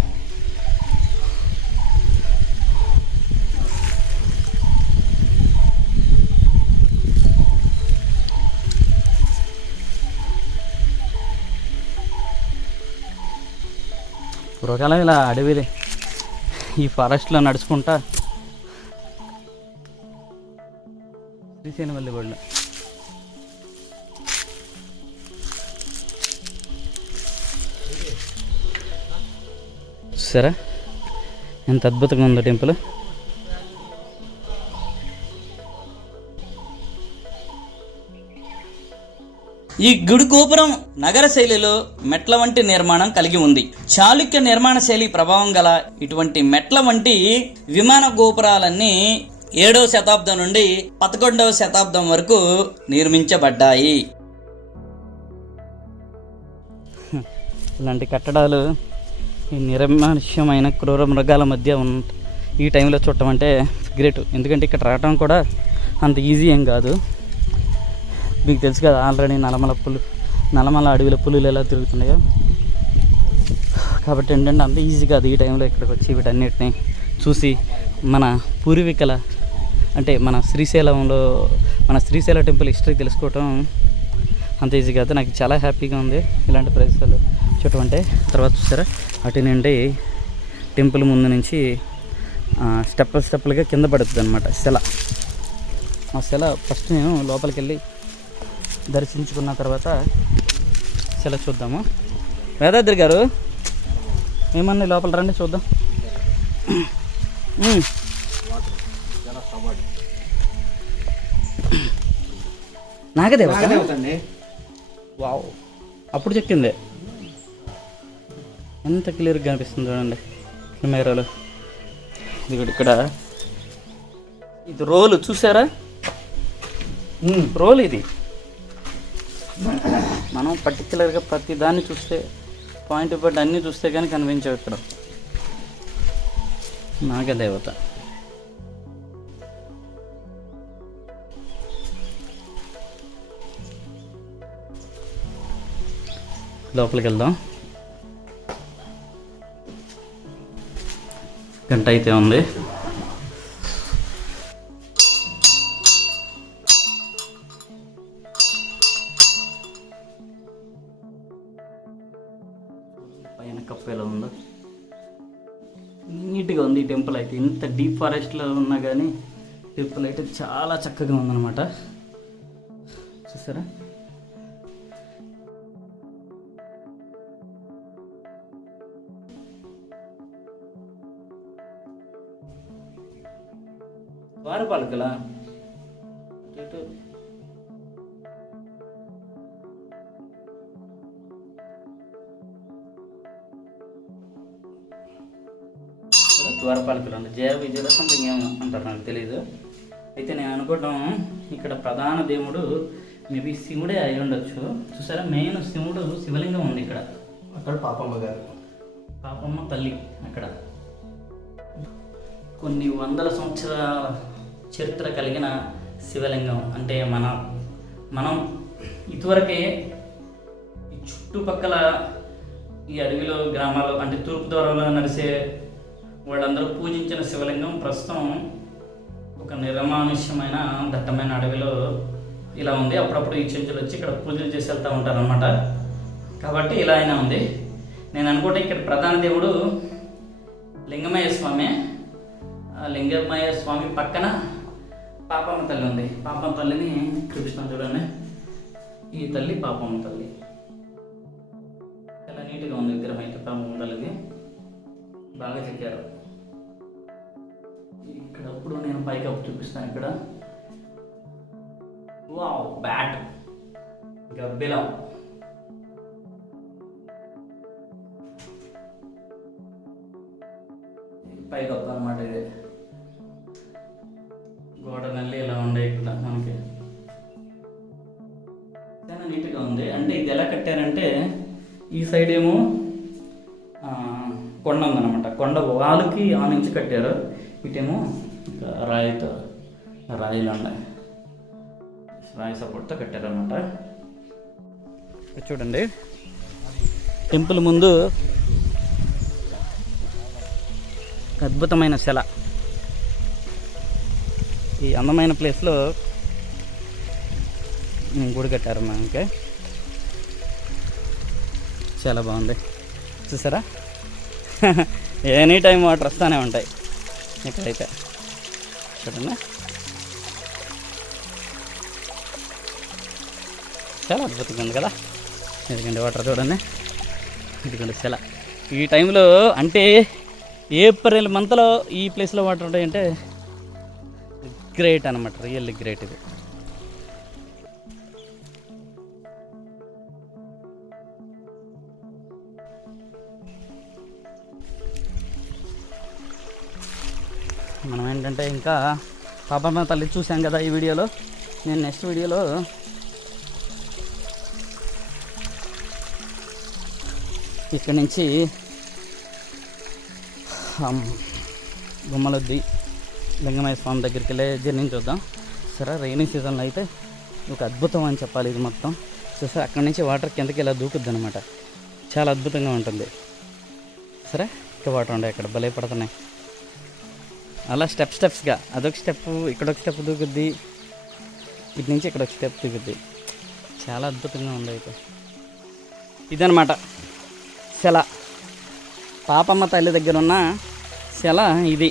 పూర్వకాలం ఇలా అడవిలే ఈ ఫారెస్ట్లో నడుచుకుంటా శ్రీశైలం వెళ్ళి వాళ్ళు. చూసారా ఎంత అద్భుతంగా ఉందో టెంపుల్. ఈ గుడి గోపురం నగర శైలిలో మెట్ల వంటి నిర్మాణం కలిగి ఉంది. చాళుక్య నిర్మాణ శైలి ప్రభావం గల ఇటువంటి మెట్ల వంటి విమాన గోపురాలన్నీ 7వ శతాబ్దం నుండి 11వ శతాబ్దం వరకు నిర్మించబడ్డాయి. ఇలాంటి కట్టడాలు ఈ నిర్మానుష్యమైన క్రూర మృగాల మధ్య ఈ టైంలో చూడటం అంటే గ్రేట్. ఎందుకంటే ఇక్కడ రావటం కూడా అంత ఈజీ ఏం కాదు. మీకు తెలుసు కదా ఆల్రెడీ నల్లమల అడవిలో పులులు ఎలా తిరుగుతున్నాయో. కాబట్టి ఏంటంటే అంత ఈజీ కాదు ఈ టైంలో ఇక్కడికి వచ్చి వీటన్నిటిని చూసి మన పూర్వీకుల అంటే మన శ్రీశైల టెంపుల్ హిస్టరీ తెలుసుకోవటం అంత ఈజీ కాదు. నాకు చాలా హ్యాపీగా ఉంది ఇలాంటి ప్రదేశాలు చూడటం అంటే. తర్వాత చూసారా అటు నుండి టెంపుల్ ముందు నుంచి స్టెప్పులుగా కింద పడుతుంది అనమాట శిల. ఆ శిల ఫస్ట్ నేను లోపలికి వెళ్ళి దర్శించుకున్న తర్వాత శిల చూద్దాము. వేదాద్రి గారు ఏమన్నా లోపల రండి చూద్దాం. నాగదేవతండి. వావ్, అప్పుడు చెక్కిందే. ఎంత క్లియర్గా కనిపిస్తుంది చూడండి కెమెరాలో. ఇది ఇక్కడ ఇది రోలు చూసారా, రోల్ ఇది. మనం పర్టికులర్గా ప్రతి దాన్ని చూస్తే పాయింట్ బట్టి అన్నీ చూస్తే కానీ కనిపించవు ఇక్కడ. నాగదేవత లోపలికి వెళ్దాం. గంట అయితే ఉంది. పైన కప్పు ఎలా ఉందో నీట్గా ఉంది ఈ టెంపుల్ అయితే. ఇంత డీప్ ఫారెస్ట్లో ఉన్నా కానీ టెంపుల్ అయితే చాలా చక్కగా ఉందన్నమాట. చూసారా ద్వారపాలకులా ద్వారపాలకులు అంటే జయ విజయ సంథింగ్ ఏమో అంటారు, నాకు తెలీదు. అయితే నేను అనుకోవటం ఇక్కడ ప్రధాన దేవుడు మేబీ శివుడే అయి ఉండొచ్చు. చూసారా మెయిన్ శివుడు శివలింగం ఉంది ఇక్కడ. అక్కడ పాపమ్మ గారు, పాపమ్మ తల్లి అక్కడ. కొన్ని వందల సంవత్సరాల చరిత్ర కలిగిన శివలింగం. అంటే మనం ఇదివరకే ఈ చుట్టుపక్కల ఈ అడవిలో గ్రామాలు అంటే తూర్పు ద్వారంలో నడిసే వాళ్ళందరూ పూజించిన శివలింగం ప్రస్తుతం ఒక నిర్మానుష్యమైన దట్టమైన అడవిలో ఇలా ఉంది. అప్పుడప్పుడు ఈ చెంచులు వచ్చి ఇక్కడ పూజలు చేసి వెళ్తూ ఉంటారనమాట. కాబట్టి ఇలా అయినా ఉంది. నేను అనుకుంటే ఇక్కడ ప్రధాన దేవుడు లింగమయ్య స్వామి. లింగమయ్య స్వామి పక్కన పాపమ్మ తల్లి ఉంది. పాపమ్మ తల్లిని చూపిస్తాను చూడండి. ఈ తల్లి పాపమ్మ తల్లి. చాలా నీట్గా ఉంది విగ్రహం అయితే. పాపమ్మ తల్లిది బాగా చెక్కారు. ఇక్కడ అప్పుడు నేను పైకి అప్పు చూపిస్తాను. ఇక్కడ వావ్, బ్యాట్, గబ్బిలం, పైకి అప్పు అనమాట. ఇది గోడ నల్లి ఇలా ఉండే ఇక్కడ మనకి చాలా నీట్గా ఉంది. అంటే ఇది ఎలా కట్టారంటే ఈ సైడ్ ఏమో కొండ ఉందన్నమాట. కొండ వాళ్ళకి ఆ నుంచి కట్టారు. ఇటేమో రాయిలు ఉన్నాయి, రాయి సపోర్ట్తో కట్టారనమాట. చూడండి టెంపుల్ ముందు అద్భుతమైన శిల. ఈ అందమైన ప్లేస్లో గుడి కట్టారు మనకి. చాలా బాగుంది చూసారా. ఎనీ టైం వాటర్ వస్తూనే ఉంటాయి ఇక్కడైతే. చూడండి చాలా అద్భుతంగా ఉంది కదా. ఎందుకంటే వాటర్ చూడండి, ఇదిగోండి శిల. ఈ టైంలో అంటే ఏప్రిల్ మంత్లో ఈ ప్లేస్లో వాటర్ ఉంటాయంటే గ్రేట్ అనమాట. రియల్లీ గ్రేట్ ఇది. మనం ఏంటంటే ఇంకా పాపమ్మ తల్లి చూసాం కదా ఈ వీడియోలో. నేను నెక్స్ట్ వీడియోలో ఇక్కడి నుంచి గుమ్మలొద్ది లింగమయ్య స్వామి దగ్గరికి వెళ్ళే జర్నీని చూద్దాం. సరే రైనీ సీజన్లో అయితే ఒక అద్భుతం అని చెప్పాలి ఇది మొత్తం. చూసారా అక్కడి నుంచి వాటర్ కిందకి ఇలా దూకుద్ది అనమాట. చాలా అద్భుతంగా ఉంటుంది. సరే ఇంకా వాటర్ ఉండే ఇక్కడ భలే పడుతున్నాయి. అలా స్టెప్స్గా అదొక స్టెప్, ఇక్కడొక స్టెప్ దూకుద్ది, ఇటు నుంచి ఇక్కడ ఒక స్టెప్ దిగుద్ది. చాలా అద్భుతంగా ఉంది. అయితే ఇదనమాట శిల, పాపమ్మ తల్లి దగ్గర ఉన్న శిల ఇది.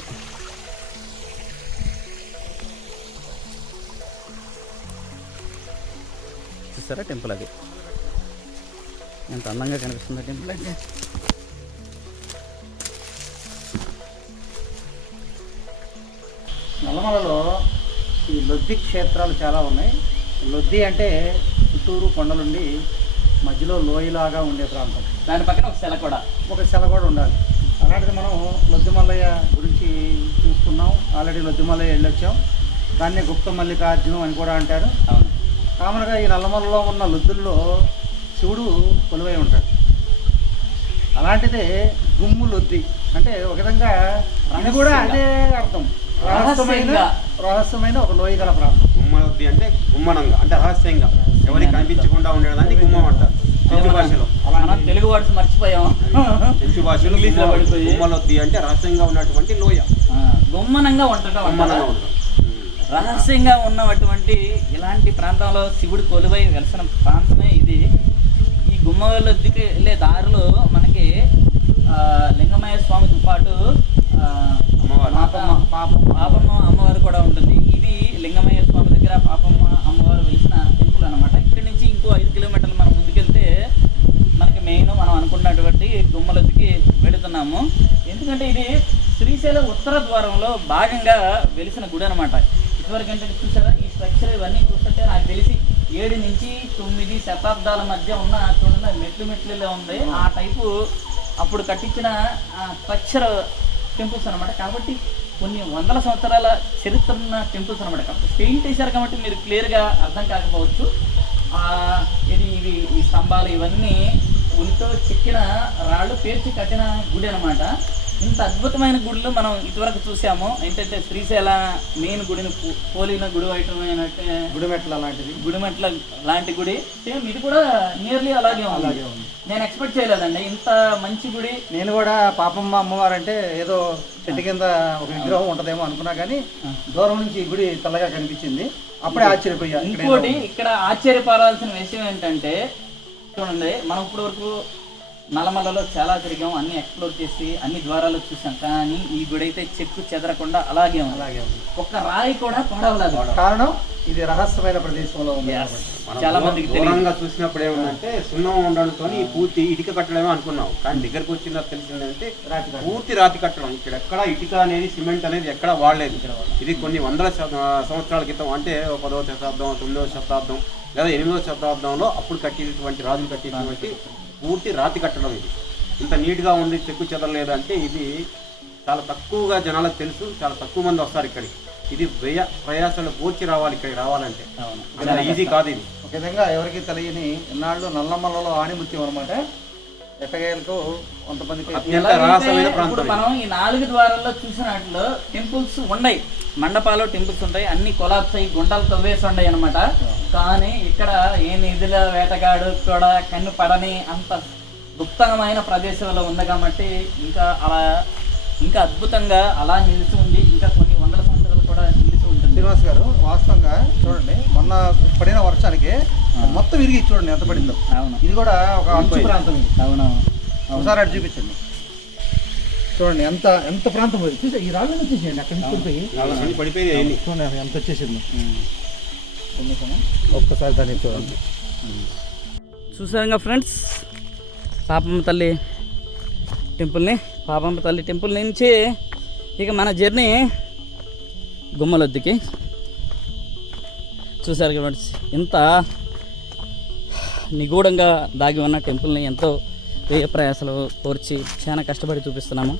చూసారా టెంపుల్ అది ఎంత అందంగా కనిపిస్తుంది టెంపుల్ అయితే. నల్లమలలో ఈ లొద్ది క్షేత్రాలు చాలా ఉన్నాయి. లొద్ది అంటే చుట్టూరు కొండలుండి మధ్యలో లోయలాగా ఉండే ప్రాంతం. దాని పక్కన ఒక శిల కూడా, ఒక శిల కూడా ఉండాలి. అలాంటిది మనం లొద్ది మల్లయ్య గురించి చూసుకున్నాం. ఆల్రెడీ లొద్ది మల్లయ్య వెళ్ళొచ్చాం. దాన్ని గుప్త మల్లికార్జునం అని కూడా అంటారు. అవును. కామన్గా ఈ నల్లమలలో ఉన్న లొద్దుల్లో శివుడు కొలువై ఉంటాడు. అలాంటిదే గుమ్ము లొద్ది అంటే ఒక విధంగా ఇది కూడా అదే అర్థం, రహస్యమైన ఒక లోయ గల ప్రాంతం. గుమ్మలొద్ది అంటే గుమ్మనంగా, అంటే రహస్యంగా ఎవరికి కనిపించకుండా ఉండేదాన్ని గుమ్మం అంటారు తెలుగు భాషలో. మనం తెలుగు వర్డ్స్ మర్చిపోయాం. తెలుగు భాషలో గుమ్మలొద్ది అంటే రహస్యంగా ఉన్నటువంటి లోయ, గుమ్మనంగా ఉండటం, గుమ్మనంగా ఉండటం. రహస్యంగా ఉన్నటువంటి ఇలాంటి ప్రాంతంలో శివుడు కొలువై వెలిసిన ప్రాంతమే ఇది. ఈ గుమ్మలొద్దికి వెళ్ళే దారిలో మనకి లింగమయ్య స్వామితో పాటు పాపమ్మ అమ్మవారు కూడా ఉంటుంది. ఇది లింగమయ్య స్వామి దగ్గర పాపమ్మ అమ్మవారు వెలిసిన టెంపుల్ అనమాట. ఇక్కడి నుంచి ఇంకో 5 కిలోమీటర్లు మనం ముందుకెళ్తే మనకి మెయిన్ మనం అనుకున్నటువంటి గుమ్మలొద్దికి వెళుతున్నాము. ఎందుకంటే ఇది శ్రీశైలం ఉత్తర ద్వారంలో భాగంగా వెలిసిన గుడి అనమాట. ఇటువరకు ఏంటంటే చూసారా ఈ స్ట్రక్చర్ ఇవన్నీ చూస్తుంటే నాకు తెలిసి 7 నుంచి 9 శతాబ్దాల మధ్య ఉన్న చూడండి మెట్లులో ఉంది. ఆ టైపు అప్పుడు కట్టించిన స్ట్రక్చర్ టెంపుల్స్ అనమాట. కాబట్టి కొన్ని వందల సంవత్సరాల చరిత్ర ఉన్న టెంపుల్స్ అనమాట. కాబట్టి పెయింట్ వేశారు కాబట్టి మీరు క్లియర్గా అర్థం కాకపోవచ్చు. ఇవి ఈ స్తంభాలు ఇవన్నీ ఉనితో చెక్కిన రాళ్ళు పేర్చి కట్టిన గుడి అనమాట. ఇంత అద్భుతమైన గుడిలో మనం ఇదివరకు చూసాము. ఏంటంటే శ్రీశైల మెయిన్ గుడిని పోలిన గుడి అయినట్టే గుడిమెట్ల లాంటి గుడి సేమ్ ఇది కూడా నియర్లీ అలాగే ఉంది. నేను ఎక్స్పెక్ట్ చేయలేదండి ఇంత మంచి గుడి. నేను కూడా పాపమ్మ అమ్మవారు అంటే ఏదో చెట్టు కింద ఒక విగ్రహం ఉంటదేమో అనుకున్నా, కానీ దూరం నుంచి గుడి తెల్లగా కనిపించింది. అప్పుడే ఆశ్చర్యపోయా. ఇంకోటి ఇక్కడ ఆశ్చర్యపడాల్సిన విషయం ఏంటంటే చూడండి, మనం ఇప్పుడు వరకు నల్లమలలో చాలా తిరిగాం, అన్ని ఎక్స్ప్లోర్ చేసి అన్ని ద్వారాలు చూసాం. కానీ ఈ గుడి అయితే చెక్కు చెదరకుండా అలాగే ఉంది. ఒక్క రాయి కూడా పడవలేదు. కారణం ఇది రహస్యమైన ప్రదేశంలో ఉంది. చాలా మందికి దూరంగా చూసినప్పుడు ఏమంటే సున్నం ఉండడంతో పూర్తి ఇటుక కట్టడమే అనుకున్నాం. కానీ దగ్గరకు వచ్చిందా తెలిసిందంటే పూర్తి రాతి కట్టడం. ఇక్కడ ఎక్కడ ఇటుక అనేది సిమెంట్ అనేది ఎక్కడ వాడలేదు. ఇది కొన్ని వందల సంవత్సరాల క్రితం, అంటే 10వ శతాబ్దం 9వ శతాబ్దం లేదా 8వ శతాబ్దంలో అప్పుడు కట్టినటువంటి రాజులు కట్టినటువంటి పూర్తి రాతి కట్టడం. ఇది ఇంత నీట్గా ఉంది, చెక్కు చెదరలేదు అంటే ఇది చాలా తక్కువగా జనాలకు తెలుసు. చాలా తక్కువ మంది వస్తారు ఇక్కడికి. ఇది ప్రయాసాలు పూర్తి రావాలి ఇక్కడికి రావాలంటే, ఈజీ కాదు. ఇది ఒక విధంగా ఎవరికి తెలియని ఇన్నాళ్ళు నల్లమలలో ఆణిముత్యం అనమాట. ఎట్టగేలకు కొంతమందికి మనం ఈ 4 ద్వారాల్లో చూసినట్లు టెంపుల్స్ ఉన్నాయి, మండపాలు టెంపుల్స్ ఉంటాయి, అన్ని కొలాప్స్ అయ్యి గుంటలు తవ్వేసి ఉన్నాయి అనమాట. కానీ ఇక్కడ ఏ నిధుల వేటగాడు కూడా కన్ను పడని అంత గుప్తమైన ప్రదేశంలో ఉంది కాబట్టి ఇంకా అద్భుతంగా అలా నిలిచి ఉంది. ఇంకా కొన్ని వందల సంవత్సరాలు కూడా నిలిచి ఉంటుంది. శ్రీనివాస్ గారు వాస్తవంగా చూడండి, మొన్న పడిన వర్షానికి మొత్తం విరిగి చూడండి ఎంత పడిందో. అవును, ఇది కూడా ఒక అంచు ప్రాంతం. అవునవును, ఒకసారి అటు చూపించండి. చూడండి ఎంత ప్రాంతం చూసి ఈ రాళ్ళు వచ్చేసేయండి అక్కడి నుంచి పడిపోయి చూడండి ఎంత వచ్చేసింది. ఒక్కసారి దాన్ని చూడండి. చూసారుగా ఫ్రెండ్స్, పాపమ్మ తల్లి టెంపుల్ నుంచి ఇక మన జర్నీ గుమ్మలొద్దికి. చూసారు ఫ్రెండ్స్, ఇంత నిగూఢంగా దాగి ఉన్న టెంపుల్ని ఎంతో వ్యయ ప్రయాసాలు కోర్చి చాలా కష్టపడి చూపిస్తున్నాము.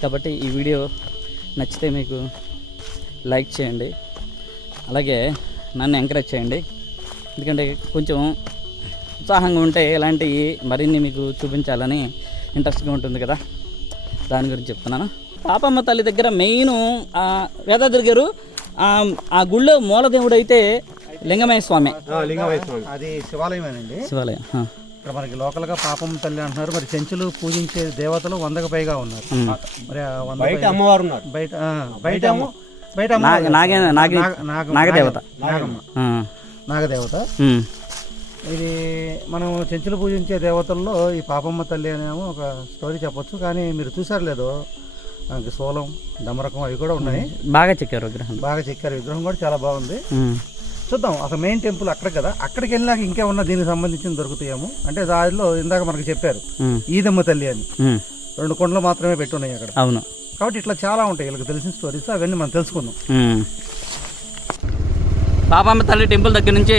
కాబట్టి ఈ వీడియో నచ్చితే మీకు లైక్ చేయండి, అలాగే నన్ను ఎంకరేజ్ చేయండి. ఎందుకంటే కొంచెం ఉత్సాహంగా ఉంటే ఇలాంటివి మరిన్ని మీకు చూపించాలని ఇంట్రెస్ట్గా ఉంటుంది కదా, దాని గురించి చెప్తున్నాను. పాపమ్మ తల్లి దగ్గర మెయిన్ వేదాద్రి గారు ఆ గుళ్ళో మూలదేవుడు అయితే లింగమయ్య స్వామి. అది శివాలయమేనండి. శివాలయం ఇక్కడ మనకి లోకల్గా పాపమ్మ తల్లి అంటున్నారు. మరి చెంచులు పూజించే దేవతలు 100కు పైగా ఉన్నారు. మరి ఆ 100 బయట అమ్మవారు ఉన్నారు. బయట నాగదేవత. ఇది మనం చెంచులు పూజించే దేవతల్లో ఈ పాపమ్మ తల్లి అనేమో ఒక స్టోరీ చెప్పొచ్చు. కానీ మీరు చూసారు లేదో మనకి సోలం, డమరకం అవి కూడా ఉన్నాయి. బాగా చెక్కారు విగ్రహం కూడా చాలా బాగుంది. చూద్దాం. అసలు మెయిన్ టెంపుల్ అక్కడ కదా, అక్కడికి వెళ్ళినాక ఇంకేమన్నా దీనికి సంబంధించిన దొరుకుతాయేమో. అంటే దారిలో ఇందాక మనకు చెప్పారు ఈదమ్మ తల్లి అని 2 కొండలు మాత్రమే పెట్టున్నాయి అక్కడ. అవును. కాబట్టి ఇట్లా చాలా ఉంటాయి వీళ్ళకి తెలిసిన స్టోరీస్, అవన్నీ మనం తెలుసుకుందాం. పాపమ్మ తల్లి టెంపుల్ దగ్గర నుంచి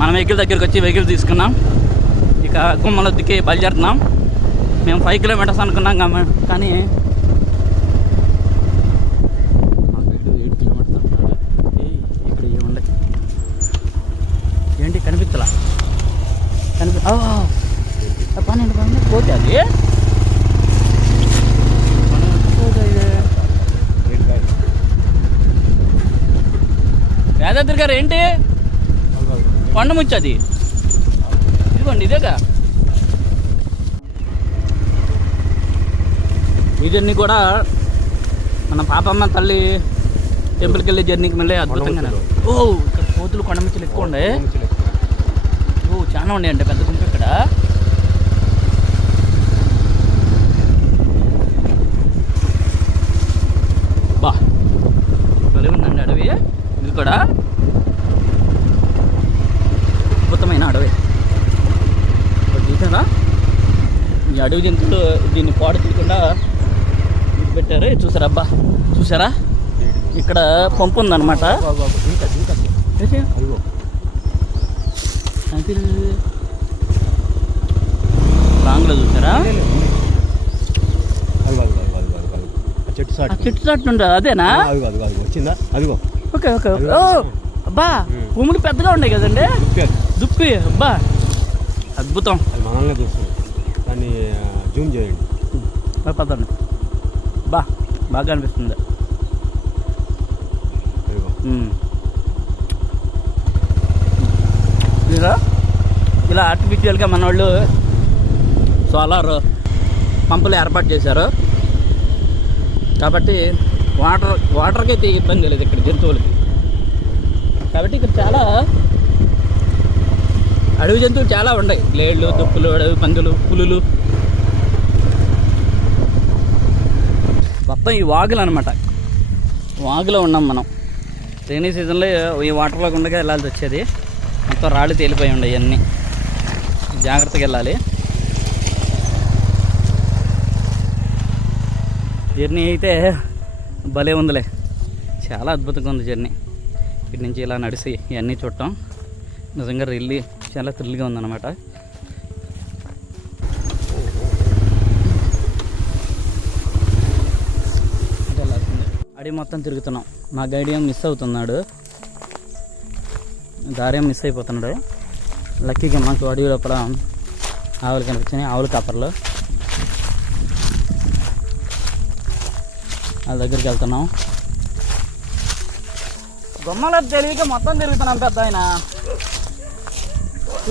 మన వెహికల్ దగ్గరికి వచ్చి వెహికల్ తీసుకున్నాం. ఇక గుమ్మలొద్దుకి బయలుదేరుతున్నాం. మేము 5 కిలోమీటర్స్ అనుకున్నాం కానీ 8 కిలోమీటర్స్ అంటున్నాడు. ఇక్కడ ఏముండే ఏంటి కనిపించలా పని పోతే అది వేదాద్రి గారు ఏంటి కొండ ముచ్చది ఇదిగోండి ఇదేగా. ఈ జర్నీ కూడా మన పాపమ్మ తల్లి టెంపుల్కి వెళ్ళే జర్నీకి మళ్ళీ అద్భుతంగా. ఓ ఇక్కడ కోతులు కొండముచ్చలు ఎక్కువ ఉండే. ఓ చాలా ఉండే అంటే పెద్ద గుంపు ఇక్కడ. బా భలే ఉందండి అడవి. ఇది కూడా అద్భుతమైన అడవి. చూసారా ఈ అడవి జంతువులు దీన్ని పాడు చేయకుండా పెట్టారు. చూసారా అబ్బా, చూసారా ఇక్కడ పంపు ఉందన్నమాట. లాంగ్లో చూసారా చెట్టు చాటు ఉండ అదేనా? Okay okay. ఓ అబ్బా భూములు పెద్దగా ఉన్నాయి కదండి. దుప్పి అబ్బా అద్భుతం. దాన్ని జూమ్ చేయండి. పదండి బా బాగా అనిపిస్తుంది. ఇలా ఆర్టిఫిషియల్గా మన వాళ్ళు సోలార్ పంపులు ఏర్పాటు చేశారు కాబట్టి వాటర్కి అయితే ఇబ్బంది లేదు ఇక్కడ జంతువులకి. కాబట్టి ఇక్కడ చాలా అడవి జంతువులు చాలా ఉన్నాయి. లేళ్ళు, దుప్పులు, అడవి పందులు, పులులు, మొత్తం ఈ వాగులు అనమాట. వాగులో ఉన్నాం మనం. రైనీ సీజన్లో ఈ వాటర్లో గుండగా వెళ్ళాల్సి వచ్చేది. మొత్తం రాళ్ళు తేలిపోయి ఉన్నాయి అన్నీ. జాగ్రత్తగా వెళ్ళాలి. జర్నీ అయితే భలే ఉందిలే, చాలా అద్భుతంగా ఉంది జర్నీ. ఇక్కడి నుంచి ఇలా నడిచి ఇవన్నీ చూడటం నిజంగా రిల్లీ చాలా థ్రిల్గా ఉందన్నమాట. అడవి మొత్తం తిరుగుతున్నాం. మా గైడ్ ఏం మిస్ అవుతున్నాడు, దారి ఏం మిస్ అయిపోతున్నాడు. లక్కీగా మాకు అడవి లోపల ఆవులు కనిపించినాయి, ఆవుల కాపర్లు. వాళ్ళ దగ్గరికి వెళ్తున్నాం. బొమ్మల తెలియక మొత్తం తిరుగుతున్నాం పెద్ద ఆయన.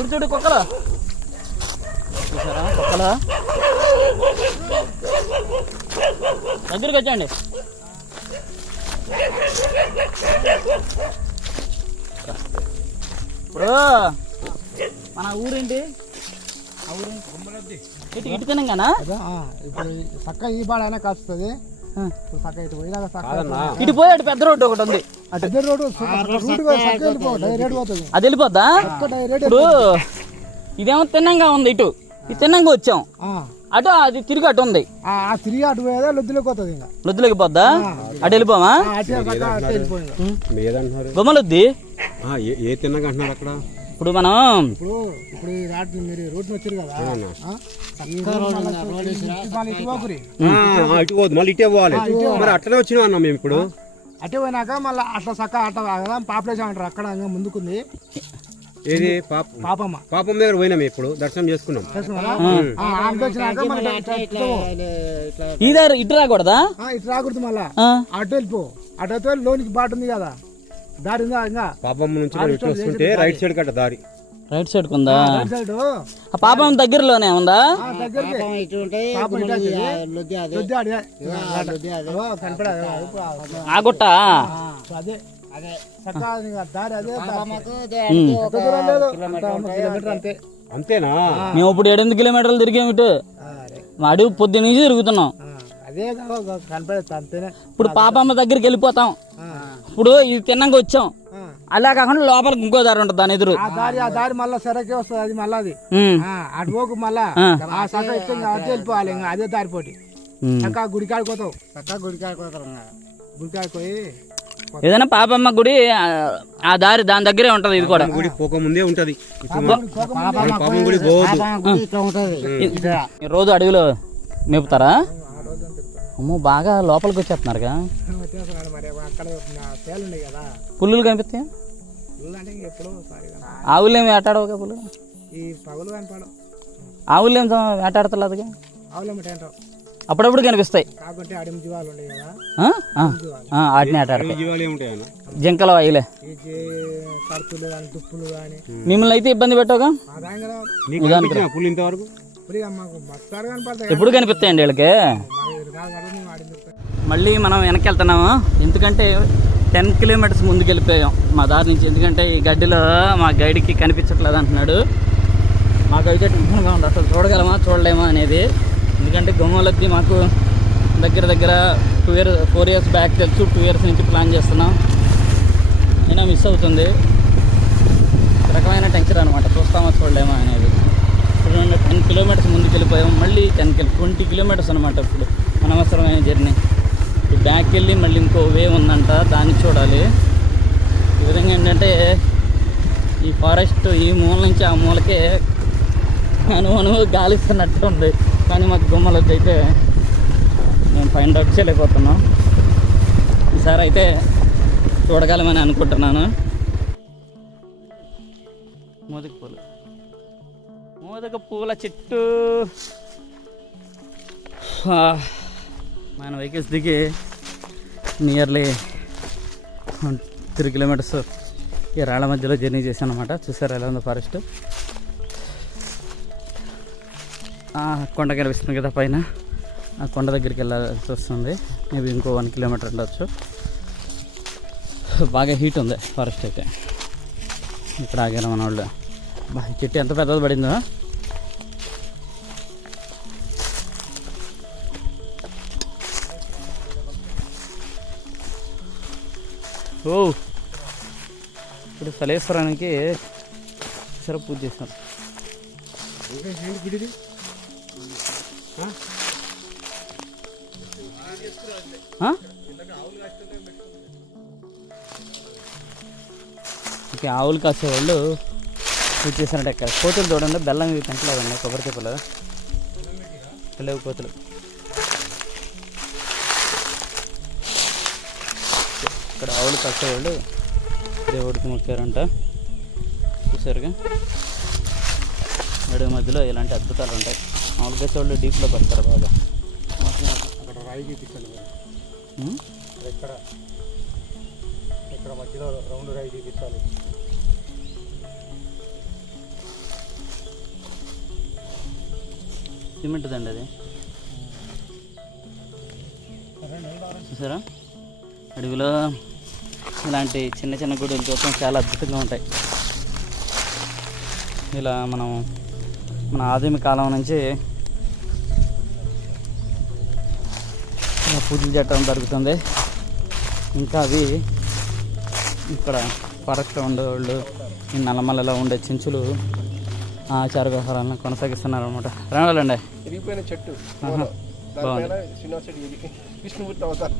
చూడు కుక్కలు చూసారా, కుక్కలు దగ్గరికి వచ్చండి. ఇప్పుడు మన ఊరేంటి? ఆ ఊరేంటి? ఇటు తినంగానా? ఇప్పుడు చక్క ఈ బాడ అయినా కాస్తుంది. ఇటు పోయి అటు పెద్ద రోడ్డు ఒకటి ఉంది, అది వెళ్ళిపోద్దా? ఇప్పుడు ఇదేమో తిన్నంగా ఉంది, ఇటు ఇది తిన్నంగా వచ్చాం, అటు అది తిరిగి అటు ఉంది, తిరిగి అటు పోయేదా లొద్దులోకి పోతుంది, లొద్దులోకి పోద్దా? అటు వెళ్ళిపోమా? బొమ్మలొద్ది ఏ తిన్నగా అంటున్నారు అక్కడ. ఇప్పుడు మనం రోడ్డు వచ్చారు కదా, ఇటు పోదు మళ్ళీ ఇటే పోవాలి. మరి అట్లనే వచ్చినా అన్నాం మేము. ఇప్పుడు అటే పోయినాక మళ్ళీ అట్లా చక్క అట్ట పాపులేషన్ అంటారు అక్కడ ముందుకుంది. ఏది పాపమ్మ దగ్గర పోయినాం, ఇప్పుడు దర్శనం చేసుకున్నాం. ఇటు రాకూడదా? ఇటు రాకూడదు, మళ్ళా అటు వెళ్ళిపో. అటు అయితే లోనికి బాట ఉంది కదా, దారి ఉందా? ఇంకా పాపమ్మ నుంచి వస్తుంటే రైట్ సైడ్ కట్ట దారి. రైట్ సైడ్ ఉందా? సైడ్ ఆ పాపం దగ్గరలోనే ఉందా? ఆ గుట్ట అదే అదే దారి అదే కిలోమీటర్ అంతే. అంతేనా? మేము ఇప్పుడు 8 కిలోమీటర్లు తిరిగాము ఇటు. అడుగు పొద్దు నుంచి తిరుగుతున్నాం. అదే కనపడదు అంతేనే. ఇప్పుడు పాపమ్మ దగ్గరికి వెళ్ళిపోతాం. ఇప్పుడు ఇది తిన్నాక వచ్చాం. అలా కాకుండా లోపలికి ఇంకో దారి ఉంటుంది దాని ఎదురు. ఆ దారి మళ్ళీ సరకే వస్తుంది. అది మళ్ళీ అది అటు పోకు మళ్ళా ఆ సగ ఇష్టం కాబట్టి వెళ్ళిపోవాలి. ఇంకా అదే దారి పోటీ చక్కగా గుడికాడికి పోతావు. చక్కగా గుడికాడికి పోతారు. గుడికాడికి పోయి ఏదైనా పాపమ్మ గుడి ఆ దారి దాని దగ్గరే ఉంటది. ఇది కూడా గుడి పోకముందే ఉంటది. రోజు అడవిలో మేపుతారా? అమ్మో బాగా లోపలికి వచ్చేస్తున్నారుగా. మరి అక్కడ తేలుండే కదా పుల్లులు కనిపిస్తాయి. అంటే ఎప్పుడు ఆవులు ఏమి వేటాడవుగా పుల్లు? ఈ పగులు కనపడవు. ఆవులు ఏం వేటాడతలేదుగా. ఆవులేమిటంటావు అప్పుడప్పుడు కనిపిస్తాయి. కాబట్టి అడిమి జీవాలు ఉన్నాయి కదా వాటిని వేటాడతాయి. జింకలు అయ్యలే కడుపులు కానీ దుప్పులు కానీ. మిమ్మల్ని అయితే ఇబ్బంది పెట్టవుగా. ఇంతవరకు ఎప్పుడు కనిపిస్తాయండి వీళ్ళకి. మళ్ళీ మనం వెనక్కి వెళ్తున్నాము. ఎందుకంటే 10 కిలోమీటర్స్ ముందుకు వెళ్ళిపోయాం మా దారి నుంచి. ఎందుకంటే ఈ గడ్డిలో మా గైడ్కి కనిపించట్లేదు అంటున్నాడు. మాకైతే టెన్షన్గా ఉంది అసలు చూడగలమా చూడలేమా అనేది. ఎందుకంటే గుమ్మలకి మాకు దగ్గర 4 ఇయర్స్ బ్యాక్ తెలుసు. 2 ఇయర్స్ నుంచి ప్లాన్ చేస్తున్నాం. అయినా మిస్ అవుతుంది. ఒక రకమైన టెన్షన్ అనమాట. చూస్తామా చూడలేమా అనేది. ఇప్పుడు 10 కిలోమీటర్స్ ముందుకు వెళ్ళిపోయాం. మళ్ళీ 20 కిలోమీటర్స్ అనమాట ఇప్పుడు అనవసరమైన జర్నీ. ఇప్పుడు బ్యాక్ వెళ్ళి మళ్ళీ ఇంకో వే ఉందంట, దాన్ని చూడాలి. ఈ విధంగా ఏంటంటే ఈ ఫారెస్ట్ ఈ మూల నుంచి ఆ మూలకే అనువు గాలిస్తున్నట్టు ఉంది. కానీ మాకు గుమ్మలొద్దు అయితే మేము ఫైండ్ అవుట్ చేయలేకపోతున్నాం. ఈసారి అయితే చూడగలమని అనుకుంటున్నాను. మోదక పూల చెట్టు. మన వెహికల్స్ దిగి నియర్లీ 3 కిలోమీటర్స్ ఈ రాళ్ళ మధ్యలో జర్నీ చేశాను అనమాట. చూసారు ఎలా ఉందో ఫారెస్ట్. కొండ కనిపిస్తుంది కదా పైన. ఆ కొండ దగ్గరికి వెళ్ళాల్సి వస్తుంది. మేబీ ఇంకో 1 కిలోమీటర్ ఉండొచ్చు. బాగా హీట్ ఉంది ఫారెస్ట్ అయితే. ఇక్కడ ఆగాను మన వాళ్ళు. ఈ చెట్టు ఎంత పెద్దది పడిందో. ఓ ఇప్పుడు సలేశ్వరానికి సరే పూజ చేస్తున్నారు. ఓకే ఆవులు కాసేవాళ్ళు పూజ చేసినట్టు ఎక్కడ. కోతులు చూడండి బెల్లం ఇవి తింటలేదండి. కొబ్బరి చెప్పలు లేవు కోతులు. ఇక్కడ ఆవులు కాసేవాళ్ళు దేవుడికి మొక్కారంట. చూసారుగా అడవి మధ్యలో ఇలాంటి అద్భుతాలు ఉంటాయి. ఆవులు కాసేవాళ్ళు డీప్లోకి వస్తారు బాగా. అక్కడ రాయి చూపించండి. ఇక్కడ మధ్యలో రౌండ్ రాయి చూపించాలి. సిమెంట్ దండి అది. చూసారా అడవిలో ఇలాంటి చిన్న చిన్న గుడులు చూడటం చాలా అద్భుతంగా ఉంటాయి. ఇలా మన ఆదిమ కాలం నుంచి పూజలు చేయటం జరుగుతుంది. ఇంకా అవి ఇక్కడ ఫారెస్ట్లో ఉండేవాళ్ళు ఈ నల్లమల్లలో ఉండే చెంచులు ఆచార వ్యవహారాలను కొనసాగిస్తున్నారు అనమాట. రావాలండి విరిగిపోయిన చెట్టు విష్ణుమూర్తి అవతారం.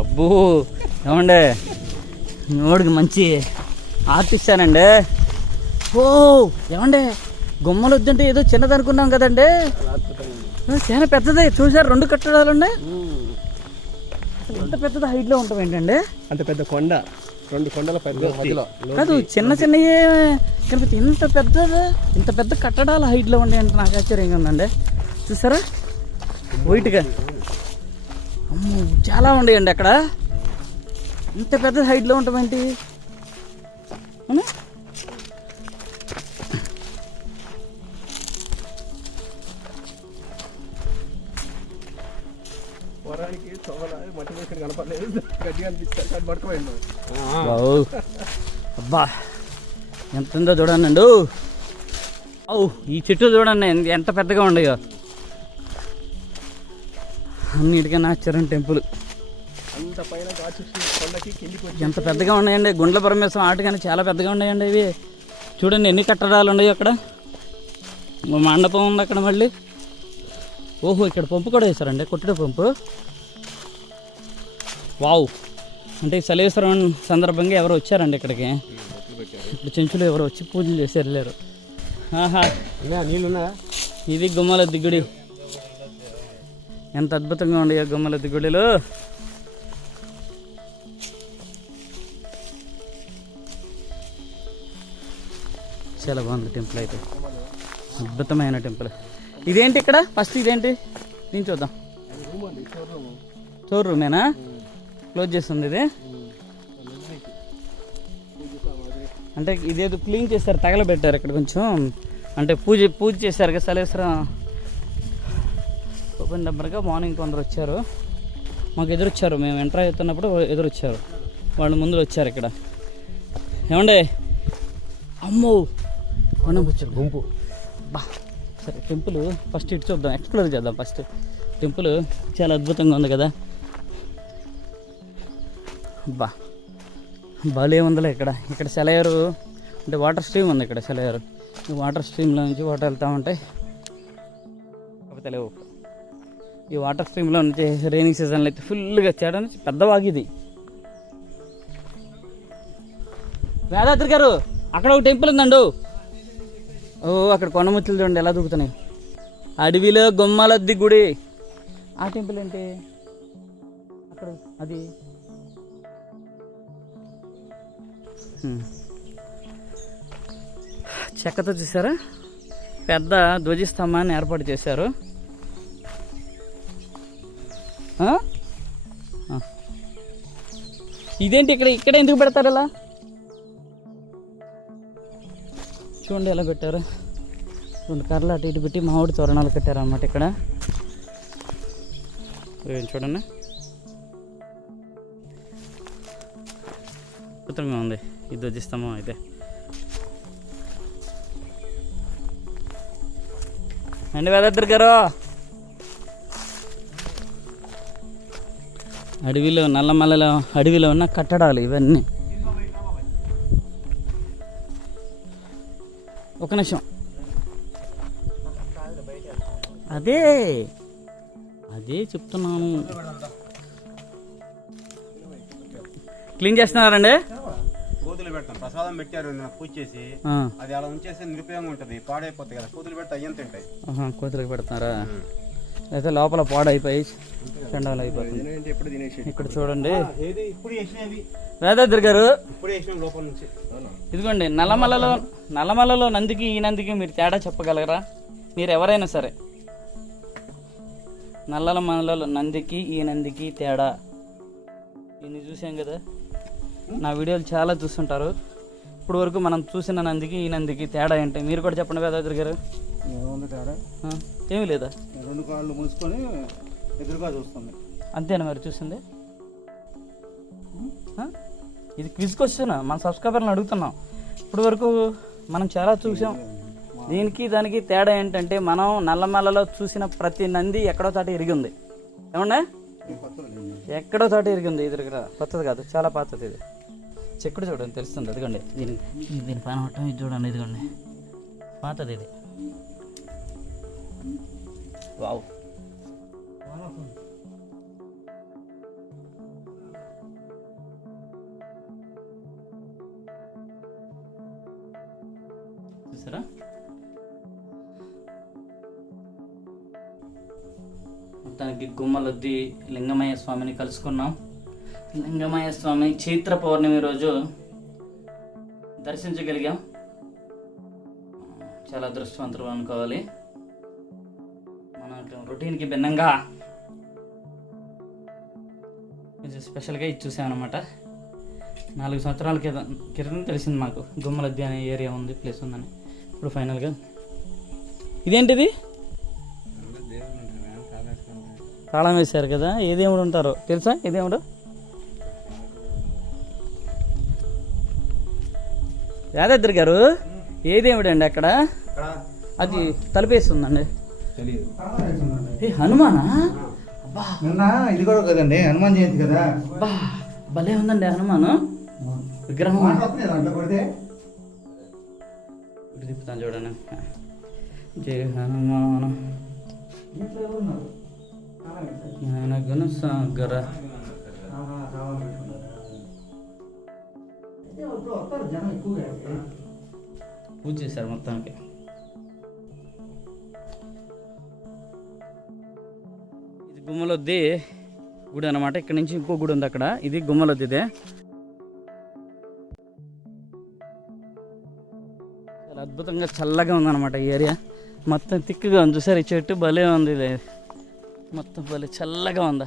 అబ్బో ఏమండే నోడికి మంచి ఆర్టిస్ట్ అనండి. ఓ ఏమండే గుమ్మలు వద్దంటే ఏదో చిన్నది అనుకున్నాం కదండి. చాలా పెద్దదే. చూసారు 2 కట్టడాలండి. ఎంత పెద్దది హైట్లో ఉంటాం ఏంటండి. అంత పెద్ద కొండ, 2 కొండల మధ్యలో కాదు చిన్న చిన్నవి కనిపిస్తే ఇంత పెద్ద కట్టడాల హైట్లో ఉండే అంటే నాకు ఆశ్చర్యంగా ఉందండి. చూసారా వైట్గా. అమ్మో చాలా ఉండేయండి అక్కడ. ఇంత పెద్ద హైట్లో ఉంటామేంటి. అవునా? వావ్. అబ్బా ఎంత ఉందో చూడండి. ఈ చెట్టు చూడండి ఎంత పెద్దగా ఉండయో. అన్నిటికన్నా ఆశ్చర్యం టెంపుల్ ఎంత పెద్దగా ఉన్నాయండి. గుండ్ల పరమేశ్వరం ఆటగానే చాలా పెద్దగా ఉన్నాయండి ఇవి. చూడండి ఎన్ని కట్టడాలు ఉన్నాయో అక్కడ. మండపం ఉంది అక్కడ మళ్ళీ. ఓహో, ఇక్కడ పంపు కూడా వేశారండి, కొట్టుడు పంపు. వావ్. అంటే సలేశ్వరం సందర్భంగా ఎవరు వచ్చారండి ఇక్కడికి. ఇప్పుడు చెంచులు ఎవరు వచ్చి పూజలు చేసి వెళ్ళారు. ఆహా, నీళ్ళున్నా. ఇది గుమ్మలద్ది గుడి. ఎంత అద్భుతంగా ఉండేయో గుమ్మలద్ది గుడిలో. చాలా బాగుంది టెంపుల్ అయితే, అద్భుతమైన టెంపుల్. ఇదేంటి ఇక్కడ ఫస్ట్, ఇదేంటి నేను చూద్దాం. స్టోర్ రూమేనా? క్లోజ్ చేస్తుంది ఇది. అంటే ఇదేదో క్లీన్ చేస్తారు, తగలబెట్టారు ఇక్కడ కొంచెం. అంటే పూజ చేశారు కదా సలేశ్వరం ఓపెన్ నెంబర్గా. మార్నింగ్ కొందరు వచ్చారు, మాకు ఎదురొచ్చారు. మేము ఎంటర్ అవుతున్నప్పుడు ఎదురొచ్చారు, వాళ్ళు ముందు వచ్చారు ఇక్కడ. ఏమండే, అమ్మో వచ్చారు గుంపు. బా, సరే టెంపుల్ ఫస్ట్ ఇటు చూద్దాం, ఎక్స్ప్లోర్ చేద్దాం ఫస్ట్. టెంపుల్ చాలా అద్భుతంగా ఉంది కదా. బా, భలే ఉందిలే. ఇక్కడ సెలయేరు అంటే వాటర్ స్ట్రీమ్ ఉంది ఇక్కడ. సెలయేరు వాటర్ స్ట్రీమ్లో నుంచి వాటర్ వెళ్తూ ఉంటాయి. కాకపోతే లేవు. ఈ వాటర్ స్ట్రీమ్లో నుంచి రైనింగ్ సీజన్లో అయితే ఫుల్గా చేయడానికి పెద్ద వాగిది. వేదాద్రి గారు, అక్కడ ఒక టెంపుల్ ఉందండు. ఓ, అక్కడ కొండముచ్చులు చూడండి ఎలా దూకుతున్నాయి. అడవిలో గుమ్మలద్ది గుడి. ఆ టెంపుల్ ఏంటి అక్కడ? అది చెక్కతో చూసారా, పెద్ద ధ్వజస్తంభాన్ని ఏర్పాటు చేశారు. ఇదేంటి ఇక్కడ ఎందుకు పెడతారు ఇలా? చూడండి ఎలా పెట్టారు. రెండు కర్రలు అటు ఇటు పెట్టి మామిడి తోరణాలు కట్టారు అన్నమాట ఇక్కడ. చూడండి అద్భుతంగా ఉంది ఈ ధ్వజస్తంభం అయితే. అండి వేదాద్రి గారు, అడవిలో నల్లమల్లలో అడవిలో ఉన్న కట్టడాలు ఇవన్నీ. ఒక నిమిషం, అదే చెప్తున్నాను. క్లీన్ చేస్తున్నారండి. కోతులు పెడతాం, ప్రసాదం పెట్టారు పూజ చేసి, అది అలా ఉంచేస్తే నిరుపయోగంగా ఉంటుంది, పాడైపోతాయి కదా. కోతులు పెడితే అయ్యం తింటాయి. కోతులకు పెడుతున్నారా? అయితే లోపల పాడైపోయి చండాలు అయిపోతుంది. ఇక్కడ చూడండి వేదాద్రి గారు, ఇదిగోండి నల్లమల్లలో నందికి ఈ నందికి మీరు తేడా చెప్పగలరా? మీరు ఎవరైనా సరే, నల్లమల్లలో నందికి ఈ నందికి తేడా. ఇన్ని చూసాం కదా, నా వీడియోలు చాలా చూస్తుంటారు. ఇప్పుడు వరకు మనం చూసిన నందికి ఈ నందికి తేడా ఏంటి మీరు కూడా చెప్పండి వేదాద్రి గారు. ఏమీ లేదా? రెండు కాళ్ళు మూసుకొని ఎదురుగా చూస్తుంది అంతేనా మరి చూసింది? ఇది క్విజ్ క్వశ్చన్, మన సబ్స్క్రైబర్లను అడుగుతున్నాం. ఇప్పుడు వరకు మనం చాలా చూసాం. దీనికి దానికి తేడా ఏంటంటే, మనం నల్లమల్లలో చూసిన ప్రతి నంది ఎక్కడో చాట ఇరిగింది. ఏమన్నా ఎక్కడో చాట ఇరిగింది. ఇది కొత్తది కాదు, చాలా పాతది. ఇది చెక్కుడు చూడండి తెలుస్తుంది. అదిగోండి దీని పైన మొత్తం ఇది చూడండి, ఇదిగోండి పాతది ఇది. వావ్, చూసారా? మొత్తానికి గుమ్మలొద్ది లింగమయ్య స్వామిని కలుసుకున్నాం. లింగమయ్య స్వామి చైత్ర పౌర్ణమి రోజు దర్శించగలిగాం. చాలా అదృష్టవంతులు అనుకోవాలి. మన రొటీన్కి భిన్నంగా కొంచెం స్పెషల్గా ఇది చూసామన్నమాట. 4 సంవత్సరాల క్రితం తెలిసింది మాకు గుమ్మలద్ది అనే ఏరియా ఉంది, ప్లేస్ ఉందని. ఇప్పుడు ఫైనల్గా ఇదేంటిది తాళం వేశారు కదా, ఏ దేవుడు ఉంటారో తెలుసా? ఏ దేవుడు? యాదాద్రి గారు ఏ దేవుడు అండి అక్కడ? అది తలుపేస్తుందండి. ఏ హనుమానా? అబ్బా నిన్న ఇది కూడా కదండి హనుమాన్ జయంతి కదా. అబ్బా భలే ఉందండి హనుమాను విగ్రహం. దాంట్లో కొడితే ఇటు తిప్పుతాను చూడండి. జయ హనుమాన్ జ్ఞానగుణ సాగర. పూజ చేశారు మొత్తానికి. ఇది గుమ్మలొద్ది గుడి అనమాట. ఇక్కడ నుంచి ఇంకో గుడి ఉంది అక్కడ. ఇది గుమ్మలొద్దిదే. చాలా అద్భుతంగా చల్లగా ఉందన్నమాట ఈ ఏరియా. మొత్తం తిక్కుగా ఉంది చూసారు. ఈ చెట్టు భలే ఉంది, మొత్తం భలే చల్లగా ఉందా.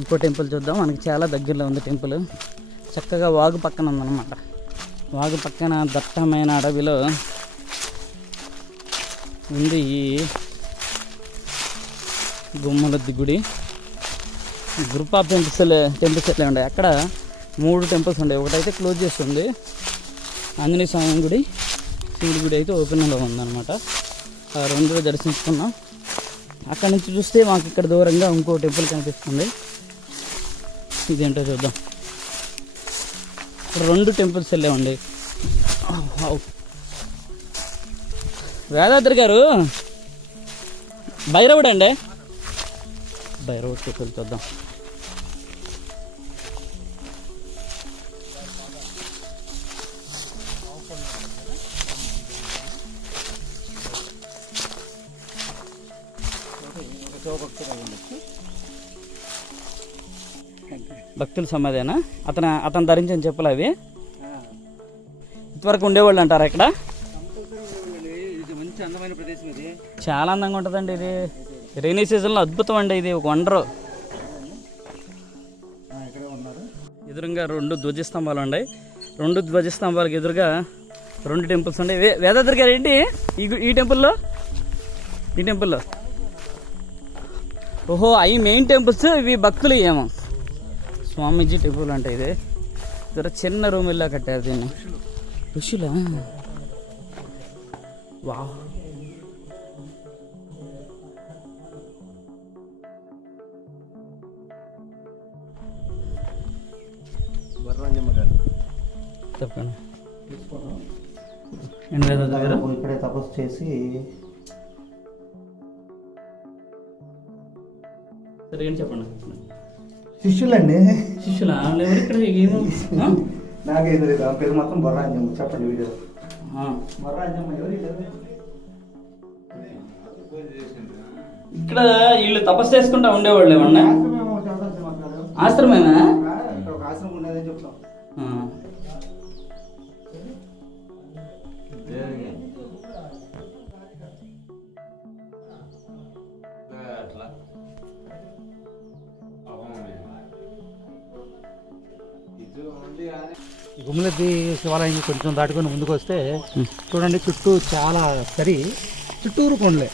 ఇంకో టెంపుల్ చూద్దాం. మనకి చాలా దగ్గరలో ఉంది టెంపుల్. చక్కగా వాగు పక్కన ఉందన్నమాట. వాగు పక్కన దట్టమైన అడవిలో ఉంది ఈ గుమ్మలొద్ది గుడి. గ్రూప్ ఆఫ్ టెంపుల్స్ ఎట్లా ఉన్నాయి. అక్కడ 3 టెంపుల్స్ ఉండే. ఒకటైతే క్లోజ్ చేస్తుంది, ఆంజనేయ స్వామి గుడి, శివుడి గుడి అయితే ఓపెన్లో ఉందన్నమాట. ఆ 2 దర్శించుకున్నాం. అక్కడ నుంచి చూస్తే మాకు ఇక్కడ దూరంగా ఇంకో టెంపుల్ కనిపిస్తుంది. ఇదేంటో చూద్దాం. ఇక్కడ 2 టెంపుల్స్ వెళ్ళామండి. వేదాద్రి గారు భైరవుడు అండి. భైరవుడు టెంపుల్ చూద్దాం. భక్తుల సమాధేనా? అతను ధరించిన చెప్పులు అవి. ఇంతవరకు ఉండేవాళ్ళు అంటారా ఇక్కడ? మంచి అందమైన ప్రదేశం ఇది. చాలా అందంగా ఉంటుందండి ఇది. రైనీ సీజన్లో అద్భుతం అండి ఇది. ఒక వండరు. ఎదురుగా 2 ధ్వజస్తంభాలు ఉన్నాయి. 2 ధ్వజస్తంభాలకు ఎదురుగా 2 టెంపుల్స్ ఉన్నాయి. వేదాద్రి గారు ఏంటి ఈ టెంపుల్లో? ఈ టెంపుల్లో ఓహో అవి మెయిన్ టెంపుల్స్, ఇవి భక్తులు ఏమో. స్వామీజీ టెంపుల్ అంటే ఇది. ఇక్కడ చిన్న రూమ్ ఇలా కట్టారు దీన్ని. ఋషులా? వా చెప్పండి. ఇక్కడే తపస్సు చేసి సరే ఏంటి చెప్పండి. శిష్యులండి. శిష్యులా? ఇక్కడ ఏమో నాకేం తెలియదు. ఆ పేరు మొత్తం బొర్రాంజమ్మ. చెప్పండి వీడియో. బొర్రాంజమ్మ ఎవరు? ఇక్కడ వీళ్ళు తపస్సు చేసుకుంటా ఉండేవాళ్ళు ఏమన్నా? ఆశ్రమేనా? ఇక్కడ ఒక ఆశ్రమం ఉండేదని చెప్తాం. గుమ్మలద్ది శివాలయం కొంచెం దాటుకొని ముందుకు వస్తే చూడండి, చుట్టూ చాలా చుట్టూరు కొండలే.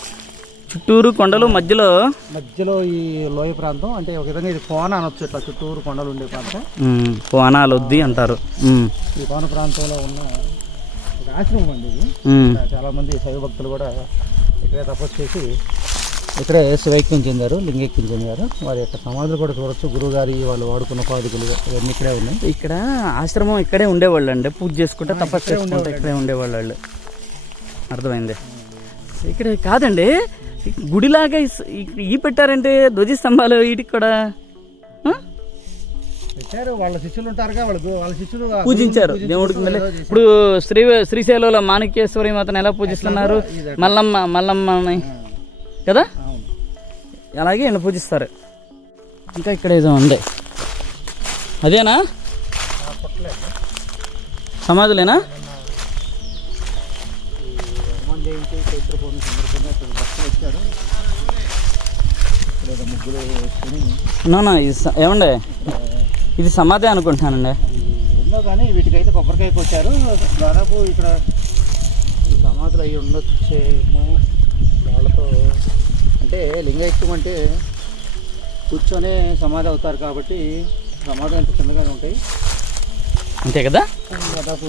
చుట్టూరు కొండలు మధ్యలో ఈ లోయ ప్రాంతం. అంటే ఒక విధంగా ఇది కోన అనొచ్చు. ఇట్లా చుట్టూరు కొండలు ఉండే ప్రాంతం కోనాలొద్ది అంటారు. ఈ కోన ప్రాంతంలో ఉన్న ఒక ఆశ్రమం అండి ఇది. చాలా మంది శైవ భక్తులు కూడా ఇక్కడే తపస్సు చేసి ఇక్కడే శివైక్యం చెందారు, లింగైక్యం చెందారు. వారి యొక్క సమాధులు కూడా చూడొచ్చు. గురువుగారి వాళ్ళు వాడుకున్న పాదుకలు ఇవన్నీ ఇక్కడే ఉన్నాయి. ఇక్కడ ఆశ్రమం ఇక్కడే ఉండేవాళ్ళు అండి. పూజ చేసుకుంటే తపస్సు చేసుకుంటే ఇక్కడే ఉండేవాళ్ళు. అర్థమైంది. ఇక్కడ కాదండి, గుడిలాగా ఈ పెట్టారంటే ధ్వజస్తంభాలు వీటికి కూడా పెట్టారు. వాళ్ళ శిష్యులు ఉంటారుగా, వాళ్ళ శిష్యులు పూజించారు దేవుడికి. ఇప్పుడు శ్రీశైలంలో మాణిక్యేశ్వరి మాతను ఎలా పూజిస్తున్నారు? మల్లమ్మని కదా, అలాగే ఈయన పూజిస్తారు. ఇంకా ఇక్కడ ఏదో ఉంది. అదేనా సమాధులేనా? హనుమాన్ జయంతి చైత్ర పౌర్ణమి సందర్భంగా ఇక్కడ భక్తులు వచ్చారు. లేదా ముగ్గులు వేసుకుని నో ఏమండే ఇది సమాధి అనుకుంటున్నానండి. ఉందో కానీ వీటికైతే కొబ్బరికాయ కొచ్చారు. దాదాపు ఇక్కడ ఈ సమాధులు అవి ఉండొచ్చేమో వాళ్ళతో. అంటే లింగైక్యం అంటే కూర్చొనే సమాధి అవుతారు కాబట్టి సమాధి అంత చిన్నగానే ఉంటాయి అంతే కదా. దాదాపు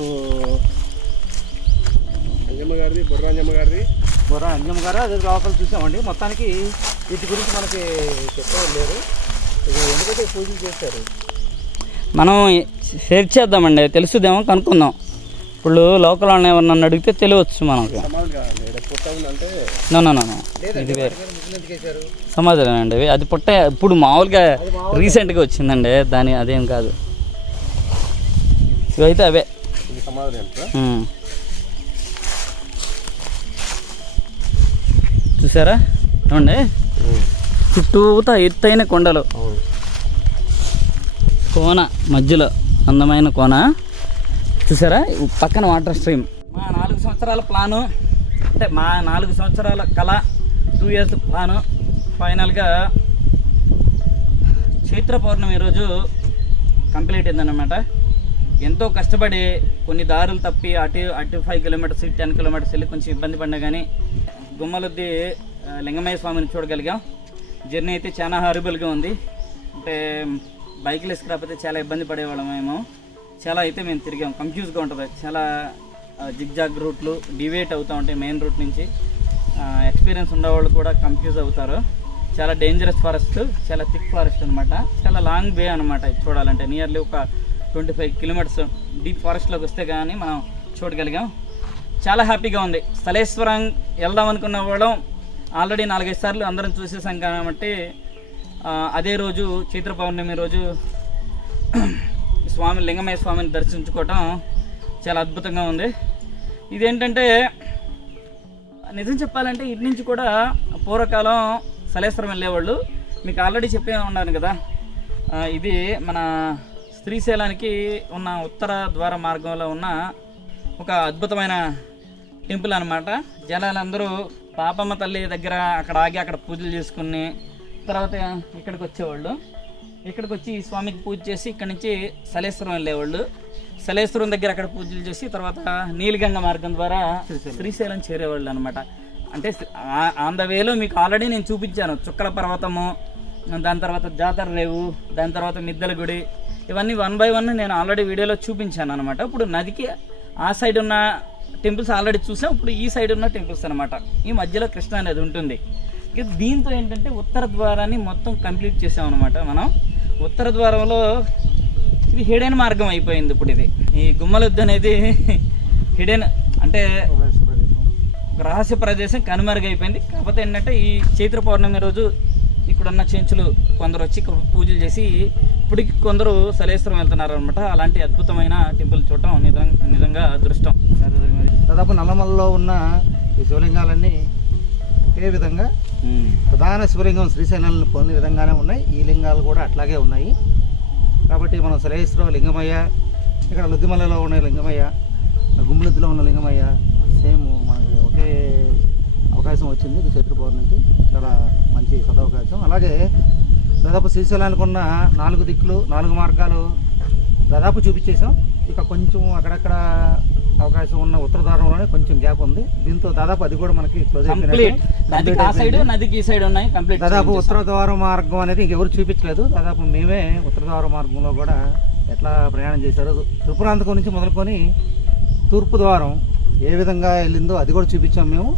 బొర్రా అంజమ్మ గారు అదే లోపల చూసామండి. మొత్తానికి వీటి గురించి మనకి చెప్పేవాళ్ళు లేరు. ఇది ఎందుకంటే పూజలు చేస్తారు. మనం షేర్ చేద్దామండి, తెలుసుదేమో కనుక్కుందాం. ఇప్పుడు లోకల్ వాళ్ళని ఎవరినన్ను అడిగితే తెలియవచ్చు మనకి. నో ఇది వేరే సమాధానం అండి. అది పుట్ట ఇప్పుడు మామూలుగా రీసెంట్గా వచ్చిందండి, దాని అదేం కాదు. ఇవైతే అవే. చూసారా ఏమండి, చుట్టూతా ఎత్తైన కొండలు, కోన మధ్యలో అందమైన కోన చూసారా, పక్కన వాటర్ స్ట్రీమ్. మా 4 సంవత్సరాల ప్లాను, అంటే మా 4 సంవత్సరాల కళ, 2 ఇయర్స్ ప్లాను ఫైనల్గా చైత్ర పౌర్ణమి రోజు కంప్లీట్ అయిందన్నమాట. ఎంతో కష్టపడి కొన్ని దారులు తప్పి అటు 5 కిలోమీటర్స్ 10 కిలోమీటర్స్ వెళ్ళి కొంచెం ఇబ్బంది పడినా కానీ గుమ్మలొద్ది లింగమయ్య స్వామిని చూడగలిగాం. జర్నీ అయితే చాలా హారబుల్గా ఉంది. అంటే బైక్లు వేసుకురాకపోతే చాలా ఇబ్బంది పడేవాళ్ళం మేము. చాలా అయితే మేము తిరిగాం, కన్ఫ్యూజ్గా ఉంటుంది. చాలా జిగ్జాగ్ రూట్లు డివేట్ అవుతూ ఉంటాయి మెయిన్ రూట్ నుంచి. ఎక్స్పీరియన్స్ ఉండేవాళ్ళు కూడా కన్ఫ్యూజ్ అవుతారు. చాలా డేంజరస్ ఫారెస్ట్, చాలా థిక్ ఫారెస్ట్ అనమాట. చాలా లాంగ్ వే అనమాట చూడాలంటే. నియర్లీ ఒక 25 కిలోమీటర్స్ డీప్ ఫారెస్ట్లోకి వస్తే కానీ మనం చూడగలిగాం. చాలా హ్యాపీగా ఉంది. స్థలేశ్వరం వెళ్దాం అనుకున్న వాళ్ళం ఆల్రెడీ 4-5 సార్లు అందరం చూసేసాం కాబట్టి అదే రోజు చైత్ర పౌర్ణమి రోజు స్వామి లింగమయ్య స్వామిని దర్శించుకోవటం చాలా అద్భుతంగా ఉంది. ఇదేంటంటే నిజం చెప్పాలంటే ఇటు నుంచి కూడా పూర్వకాలం స్థలేశ్వరం వెళ్ళేవాళ్ళు. మీకు ఆల్రెడీ చెప్పే ఉన్నాను కదా, ఇది మన శ్రీశైలానికి ఉన్న ఉత్తర ద్వార మార్గంలో ఉన్న ఒక అద్భుతమైన టెంపుల్ అనమాట. జనాలందరూ పాపమ్మ తల్లి దగ్గర అక్కడ ఆగి అక్కడ పూజలు చేసుకుని తర్వాత ఇక్కడికి వచ్చేవాళ్ళు. ఇక్కడికి వచ్చి ఈ స్వామికి పూజ చేసి ఇక్కడి నుంచి సలేశ్వరం వెళ్ళేవాళ్ళు. సలేశ్వరం దగ్గర అక్కడ పూజలు చేసి తర్వాత నీలిగంగ మార్గం ద్వారా శ్రీశైలం చేరేవాళ్ళు అనమాట. అంటే ఆన్ ద వేలో మీకు ఆల్రెడీ నేను చూపించాను. చుక్కల పర్వతము, దాని తర్వాత జాతర రేవు, దాని తర్వాత మిద్దల గుడి, ఇవన్నీ 1 by 1 నేను ఆల్రెడీ వీడియోలో చూపించాను అనమాట. ఇప్పుడు నదికి ఆ సైడ్ ఉన్న టెంపుల్స్ ఆల్రెడీ చూసాం. ఇప్పుడు ఈ సైడ్ ఉన్న టెంపుల్స్ అనమాట. ఈ మధ్యలో కృష్ణ అనేది ఉంటుంది. దీంతో ఏంటంటే ఉత్తర ద్వారాన్ని మొత్తం కంప్లీట్ చేసాం అనమాట. మనం ఉత్తర ద్వారంలో ఇది హిడెన్ మార్గం అయిపోయింది. ఇప్పుడు ఇది ఈ గుమ్మలొద్దు అనేది హిడెన్ అంటే రహస్య ప్రదేశం కనుమరుగైపోయింది. కాకపోతే ఏంటంటే ఈ చైత్ర పౌర్ణమి రోజు ఇక్కడున్న చెంచులు కొందరు వచ్చి పూజలు చేసి ఇప్పటికి కొందరు సలేశ్వరం వెళ్తున్నారు అనమాట. అలాంటి అద్భుతమైన టెంపుల్ చూడటం నిజంగా అదృష్టం. దాదాపు నల్లమలలో ఉన్న ఈ శివలింగాలన్నీ ఒకే విధంగా ప్రధాన శివలింగం శ్రీశైలాన్ని పొందిన విధంగానే ఉన్నాయి. ఈ లింగాలు కూడా అట్లాగే ఉన్నాయి. కాబట్టి మనం సలేశ్వరం లింగమయ్య, ఇక్కడ లుద్దిమలలో ఉన్న లింగమయ్య, గుమ్మలొద్దులో ఉన్న లింగమయ్య సేమ్ మనకి ఒకే అవకాశం వచ్చింది చైత్ర పౌర్ణమికి. చాలా మంచి సదవకాశం. అలాగే దాదాపు శ్రీశైలానికి ఉన్న 4 దిక్కులు 4 మార్గాలు దాదాపు చూపించేసాం. ఇక కొంచెం అక్కడక్కడ అవకాశం ఉన్న ఉత్తర ద్వారంలోనే కొంచెం గ్యాప్ ఉంది. దీంతో దాదాపు అది కూడా మనకి క్లోజ్ అయిపోయింది. దాదాపు ఉత్తర ద్వార మార్గం అనేది ఇంకెవరు చూపించలేదు. దాదాపు మేమే ఉత్తర ద్వార మార్గంలో కూడా ఎట్లా ప్రయాణం చేశారో త్రిపురాంతకం నుంచి మొదలుకొని తూర్పు ద్వారం ఏ విధంగా వెళ్ళిందో అది కూడా చూపించాం మేము.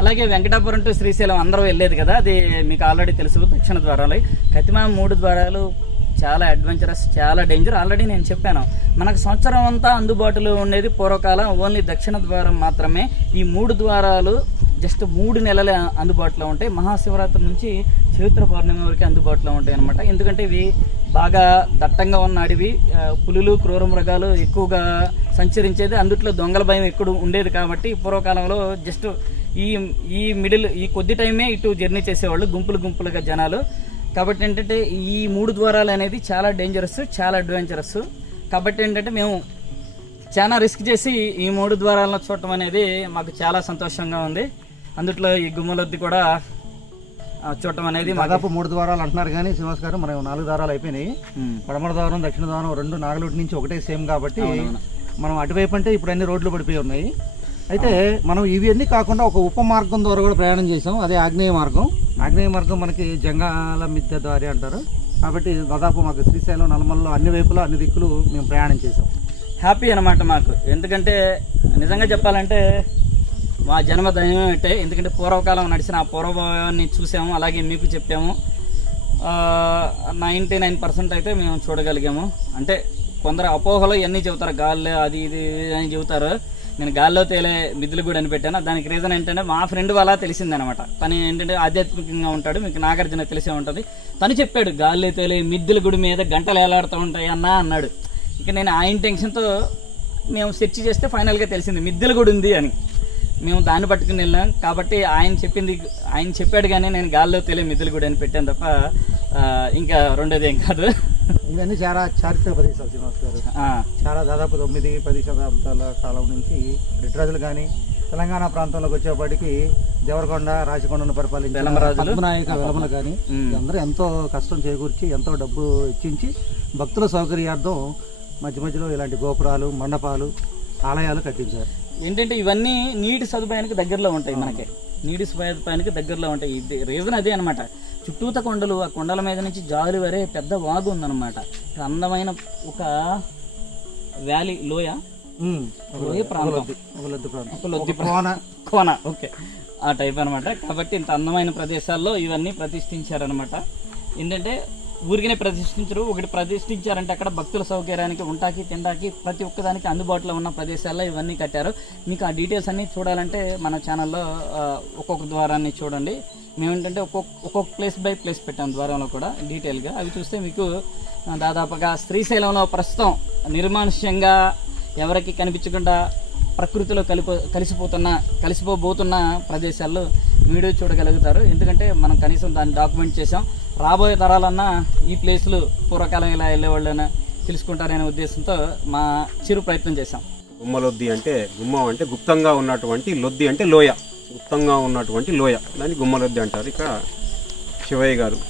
అలాగే వెంకటాపురం టు శ్రీశైలం అందరూ వెళ్ళేది కదా, అది మీకు ఆల్రెడీ తెలుసు. దక్షిణ ద్వారాలు కతిమా 3 ద్వారాలు చాలా అడ్వెంచరస్, చాలా డేంజర్. ఆల్రెడీ నేను చెప్పాను. మనకు సంవత్సరం అంతా అందుబాటులో ఉండేది పూర్వకాలం ఓన్లీ దక్షిణ ద్వారం మాత్రమే. ఈ 3 ద్వారాలు జస్ట్ 3 నెలలే అందుబాటులో ఉంటాయి. మహాశివరాత్రి నుంచి చైత్ర పౌర్ణమి వరకు అందుబాటులో ఉంటాయి అన్నమాట. ఎందుకంటే ఇవి బాగా దట్టంగా ఉన్న అడవి, పులులు క్రూర మృగాలు ఎక్కువగా సంచరించేది, అందుట్లో దొంగల భయం ఎక్కువ ఉండేది. కాబట్టి పూర్వకాలంలో జస్ట్ ఈ కొద్ది టైమే ఇటు జర్నీ చేసేవాళ్ళు గుంపులుగా జనాలు. కాబట్టి ఏంటంటే ఈ 3 ద్వారాలు అనేది చాలా డేంజరస్, చాలా అడ్వెంచరస్. కాబట్టి ఏంటంటే మేము చాలా రిస్క్ చేసి ఈ 3 ద్వారాలను చూడటం అనేది మాకు చాలా సంతోషంగా ఉంది. అందుట్లో ఈ గుమ్మలొద్ది కూడా చూడటం అనేది దాదాపు 3 ద్వారాలు అంటున్నారు కానీ శ్రీనివాస్ గారు మనం 4 ద్వారాలు అయిపోయినాయి. పడమర ద్వారం దక్షిణ ద్వారం 2 నాగలూటి నుంచి ఒకటే సేమ్ కాబట్టి మనం అటువైపు అంటే ఇప్పుడు అన్ని రోడ్లు పడిపోయి ఉన్నాయి. అయితే మనం ఇవన్నీ కాకుండా ఒక ఉప మార్గం ద్వారా కూడా ప్రయాణం చేసాం, అదే ఆగ్నేయ మార్గం. ఆగ్నేయ మార్గం మనకి జంగాల మిద్దె దారి అంటారు కాబట్టి దాదాపు మాకు శ్రీశైలం నల్లమల్లో అన్ని వైపులా అన్ని దిక్కులు మేము ప్రయాణం చేసాం. హ్యాపీ అనమాట మాకు. ఎందుకంటే నిజంగా చెప్పాలంటే మా జన్మ ధన్యం అంటే, ఎందుకంటే పూర్వకాలం నడిచిన ఆ పూర్వభావాన్ని చూసాము, అలాగే మీకు చెప్పాము. 99% అయితే మేము చూడగలిగాము. అంటే కొందరు అపోహలు ఇవన్నీ చెబుతారు, గాల్లో అది ఇది అని చెబుతారు. నేను గాల్లో తేలే మిద్దుల గుడి అని పెట్టాను. దానికి రీజన్ ఏంటంటే మా ఫ్రెండ్ వాళ్ళ తెలిసిందనమాట. తను ఏంటంటే ఆధ్యాత్మికంగా ఉంటాడు, మీకు నాగార్జున తెలిసే ఉంటుంది. తను చెప్పాడు గాల్లో తేలే మిద్దుల గుడి మీద గంటలు ఏలాడుతూ ఉంటాయి అన్నాడు. ఇక నేను ఆ ఇంటెన్షన్తో మేము సెర్చ్ చేస్తే ఫైనల్గా తెలిసింది మిద్దెల గుడి ఉంది అని. మేము దాన్ని పట్టుకుని వెళ్ళాం కాబట్టి ఆయన చెప్పాడు కానీ నేను గాల్లో తేలే మిద్దెల గుడి అని పెట్టాను తప్ప ఇంకా రెండోది ఏం కాదు. ఇవన్నీ చాలా చారిత్రక ప్రదేశాలు శ్రీనివాస్ గారు. చాలా దాదాపు 9-10 శతాబ్దాల కాలం నుంచి రెడ్డిరాజులు కానీ తెలంగాణ ప్రాంతంలోకి వచ్చేప్పటికి దేవరకొండ రాచకొండను పరిపాలించిన పద్మనాయక వెలమలు కానీ అందరూ ఎంతో కష్టం చేకూర్చి ఎంతో డబ్బు ఇచ్చించి భక్తుల సౌకర్యార్థం మధ్య మధ్యలో ఇలాంటి గోపురాలు, మండపాలు, ఆలయాలు కట్టించారు. ఏంటంటే ఇవన్నీ నీటి సదుపాయానికి దగ్గరలో ఉంటాయి, మనకి నీటి సదుపాయానికి దగ్గరలో ఉంటాయి. ఇది రీజన్ అదే అనమాట. చుట్టూత కొండలు, ఆ కొండల మీద నుంచి జాలు వరే పెద్ద వాగు ఉందన్నమాట. అందమైన ఒక వ్యాలీ, లోయ ప్రాంతం, కోన, ఓకే, ఆ టైప్ అనమాట. కాబట్టి ఇంత అందమైన ప్రదేశాల్లో ఇవన్నీ ప్రతిష్ఠించారనమాట. ఏంటంటే ఊరికనే ప్రతిష్ఠించరు, ఒకటి ప్రతిష్ఠించారంటే అక్కడ భక్తుల సౌకర్యానికి, ఉంటాకి, తినడానికి, ప్రతి ఒక్కదానికి అందుబాటులో ఉన్న ప్రదేశాల్లో ఇవన్నీ కట్టారు. మీకు ఆ డీటెయిల్స్ అన్నీ చూడాలంటే మన ఛానల్లో ఒక్కొక్క ద్వారాన్ని చూడండి. మేమేంటంటే ఒక్కొక్క ప్లేస్ బై ప్లేస్ పెట్టాం ద్వారంలో కూడా డీటెయిల్గా. అవి చూస్తే మీకు దాదాపుగా శ్రీశైలంలో ప్రస్తుతం నిర్మానుష్యంగా ఎవరికి కనిపించకుండా ప్రకృతిలో కలిసిపోబోతున్న ప్రదేశాల్లో వీడియో చూడగలుగుతారు. ఎందుకంటే మనం కనీసం దాన్ని డాక్యుమెంట్ చేసాం. రాబోయే తరాలన్నా ఈ ప్లేసులు పూర్వకాలం ఇలా వెళ్ళేవాళ్ళని తెలుసుకుంటారనే ఉద్దేశంతో మా చిరు ప్రయత్నం చేశాం. గుమ్మలొద్ది అంటే, గుమ్మం అంటే గుప్తంగా ఉన్నటువంటి, లొద్ది అంటే లోయ, గుప్తంగా ఉన్నటువంటి లోయ, దాన్ని గుమ్మలొద్ది అంటారు. ఇక్కడ శివయ్య గారు,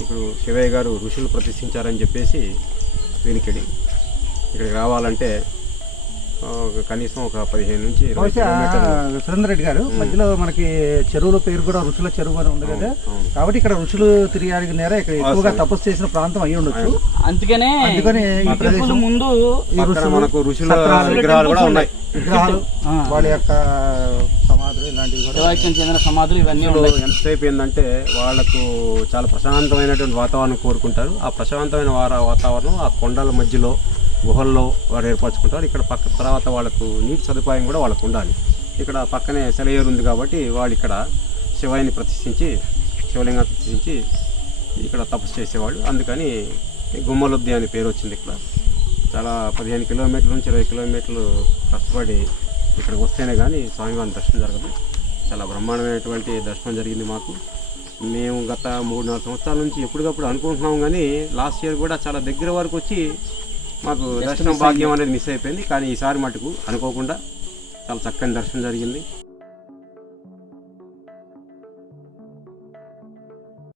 ఇప్పుడు శివయ్య గారు ఋషులు ప్రతిష్ఠించారని చెప్పేసి వీనికిడి ఇక్కడికి రావాలంటే కనీసం ఒక 15 నుంచి 20 కిలోమీటర్లు. సురేందర్ రెడ్డి గారు, మధ్యలో మనకి చెరువుల పేరు కూడా ఋషుల చెరువు అని ఉంది కదా, కాబట్టి ఇక్కడ ఋషులు తిరిగి నేర ఇక్కడ ఎక్కువగా తపస్సు చేసిన ప్రాంతం అయ్యి ఉండొచ్చు. అందుకనే ఈ ప్రదేశం ముందు మనకు ఋషుల విగ్రహాలు కూడా ఉన్నాయి. విగ్రహాలు, వాళ్ళ యొక్క సమాధులు, ఇలాంటివి చెందిన సమాధులు ఇవన్నీ ఎంతసేపు ఏంటంటే వాళ్ళకు చాలా ప్రశాంతమైనటువంటి వాతావరణం కోరుకుంటారు. ఆ ప్రశాంతమైన వాతావరణం ఆ కొండల మధ్యలో గుహల్లో వారు ఏర్పరచుకుంటారు. ఇక్కడ పక్క తర్వాత వాళ్ళకు నీటి సదుపాయం కూడా వాళ్ళకు ఉండాలి. ఇక్కడ పక్కనే సెలయేరు ఉంది కాబట్టి వాళ్ళు ఇక్కడ శివయ్యని ప్రతిష్ఠించి, శివలింగాన్ని ప్రతిష్ఠించి ఇక్కడ తపస్సు చేసేవాళ్ళు. అందుకని గుమ్మలొద్ది అనే పేరు వచ్చింది. ఇక్కడ చాలా 15 కిలోమీటర్ల నుంచి 20 కిలోమీటర్లు కష్టపడి ఇక్కడికి వస్తేనే కానీ స్వామివారి దర్శనం జరగదు. చాలా బ్రహ్మాండమైనటువంటి దర్శనం జరిగింది మాకు. మేము గత 3-4 సంవత్సరాల నుంచి ఎప్పటికప్పుడు అనుకుంటున్నాం కానీ లాస్ట్ ఇయర్ కూడా చాలా దగ్గర వరకు వచ్చి మాకు దర్శనం భాగ్యం అనేది మిస్ అయిపోయింది. కానీ ఈసారి మటుకు అనుకోకుండా చాలా చక్కని దర్శనం జరిగింది.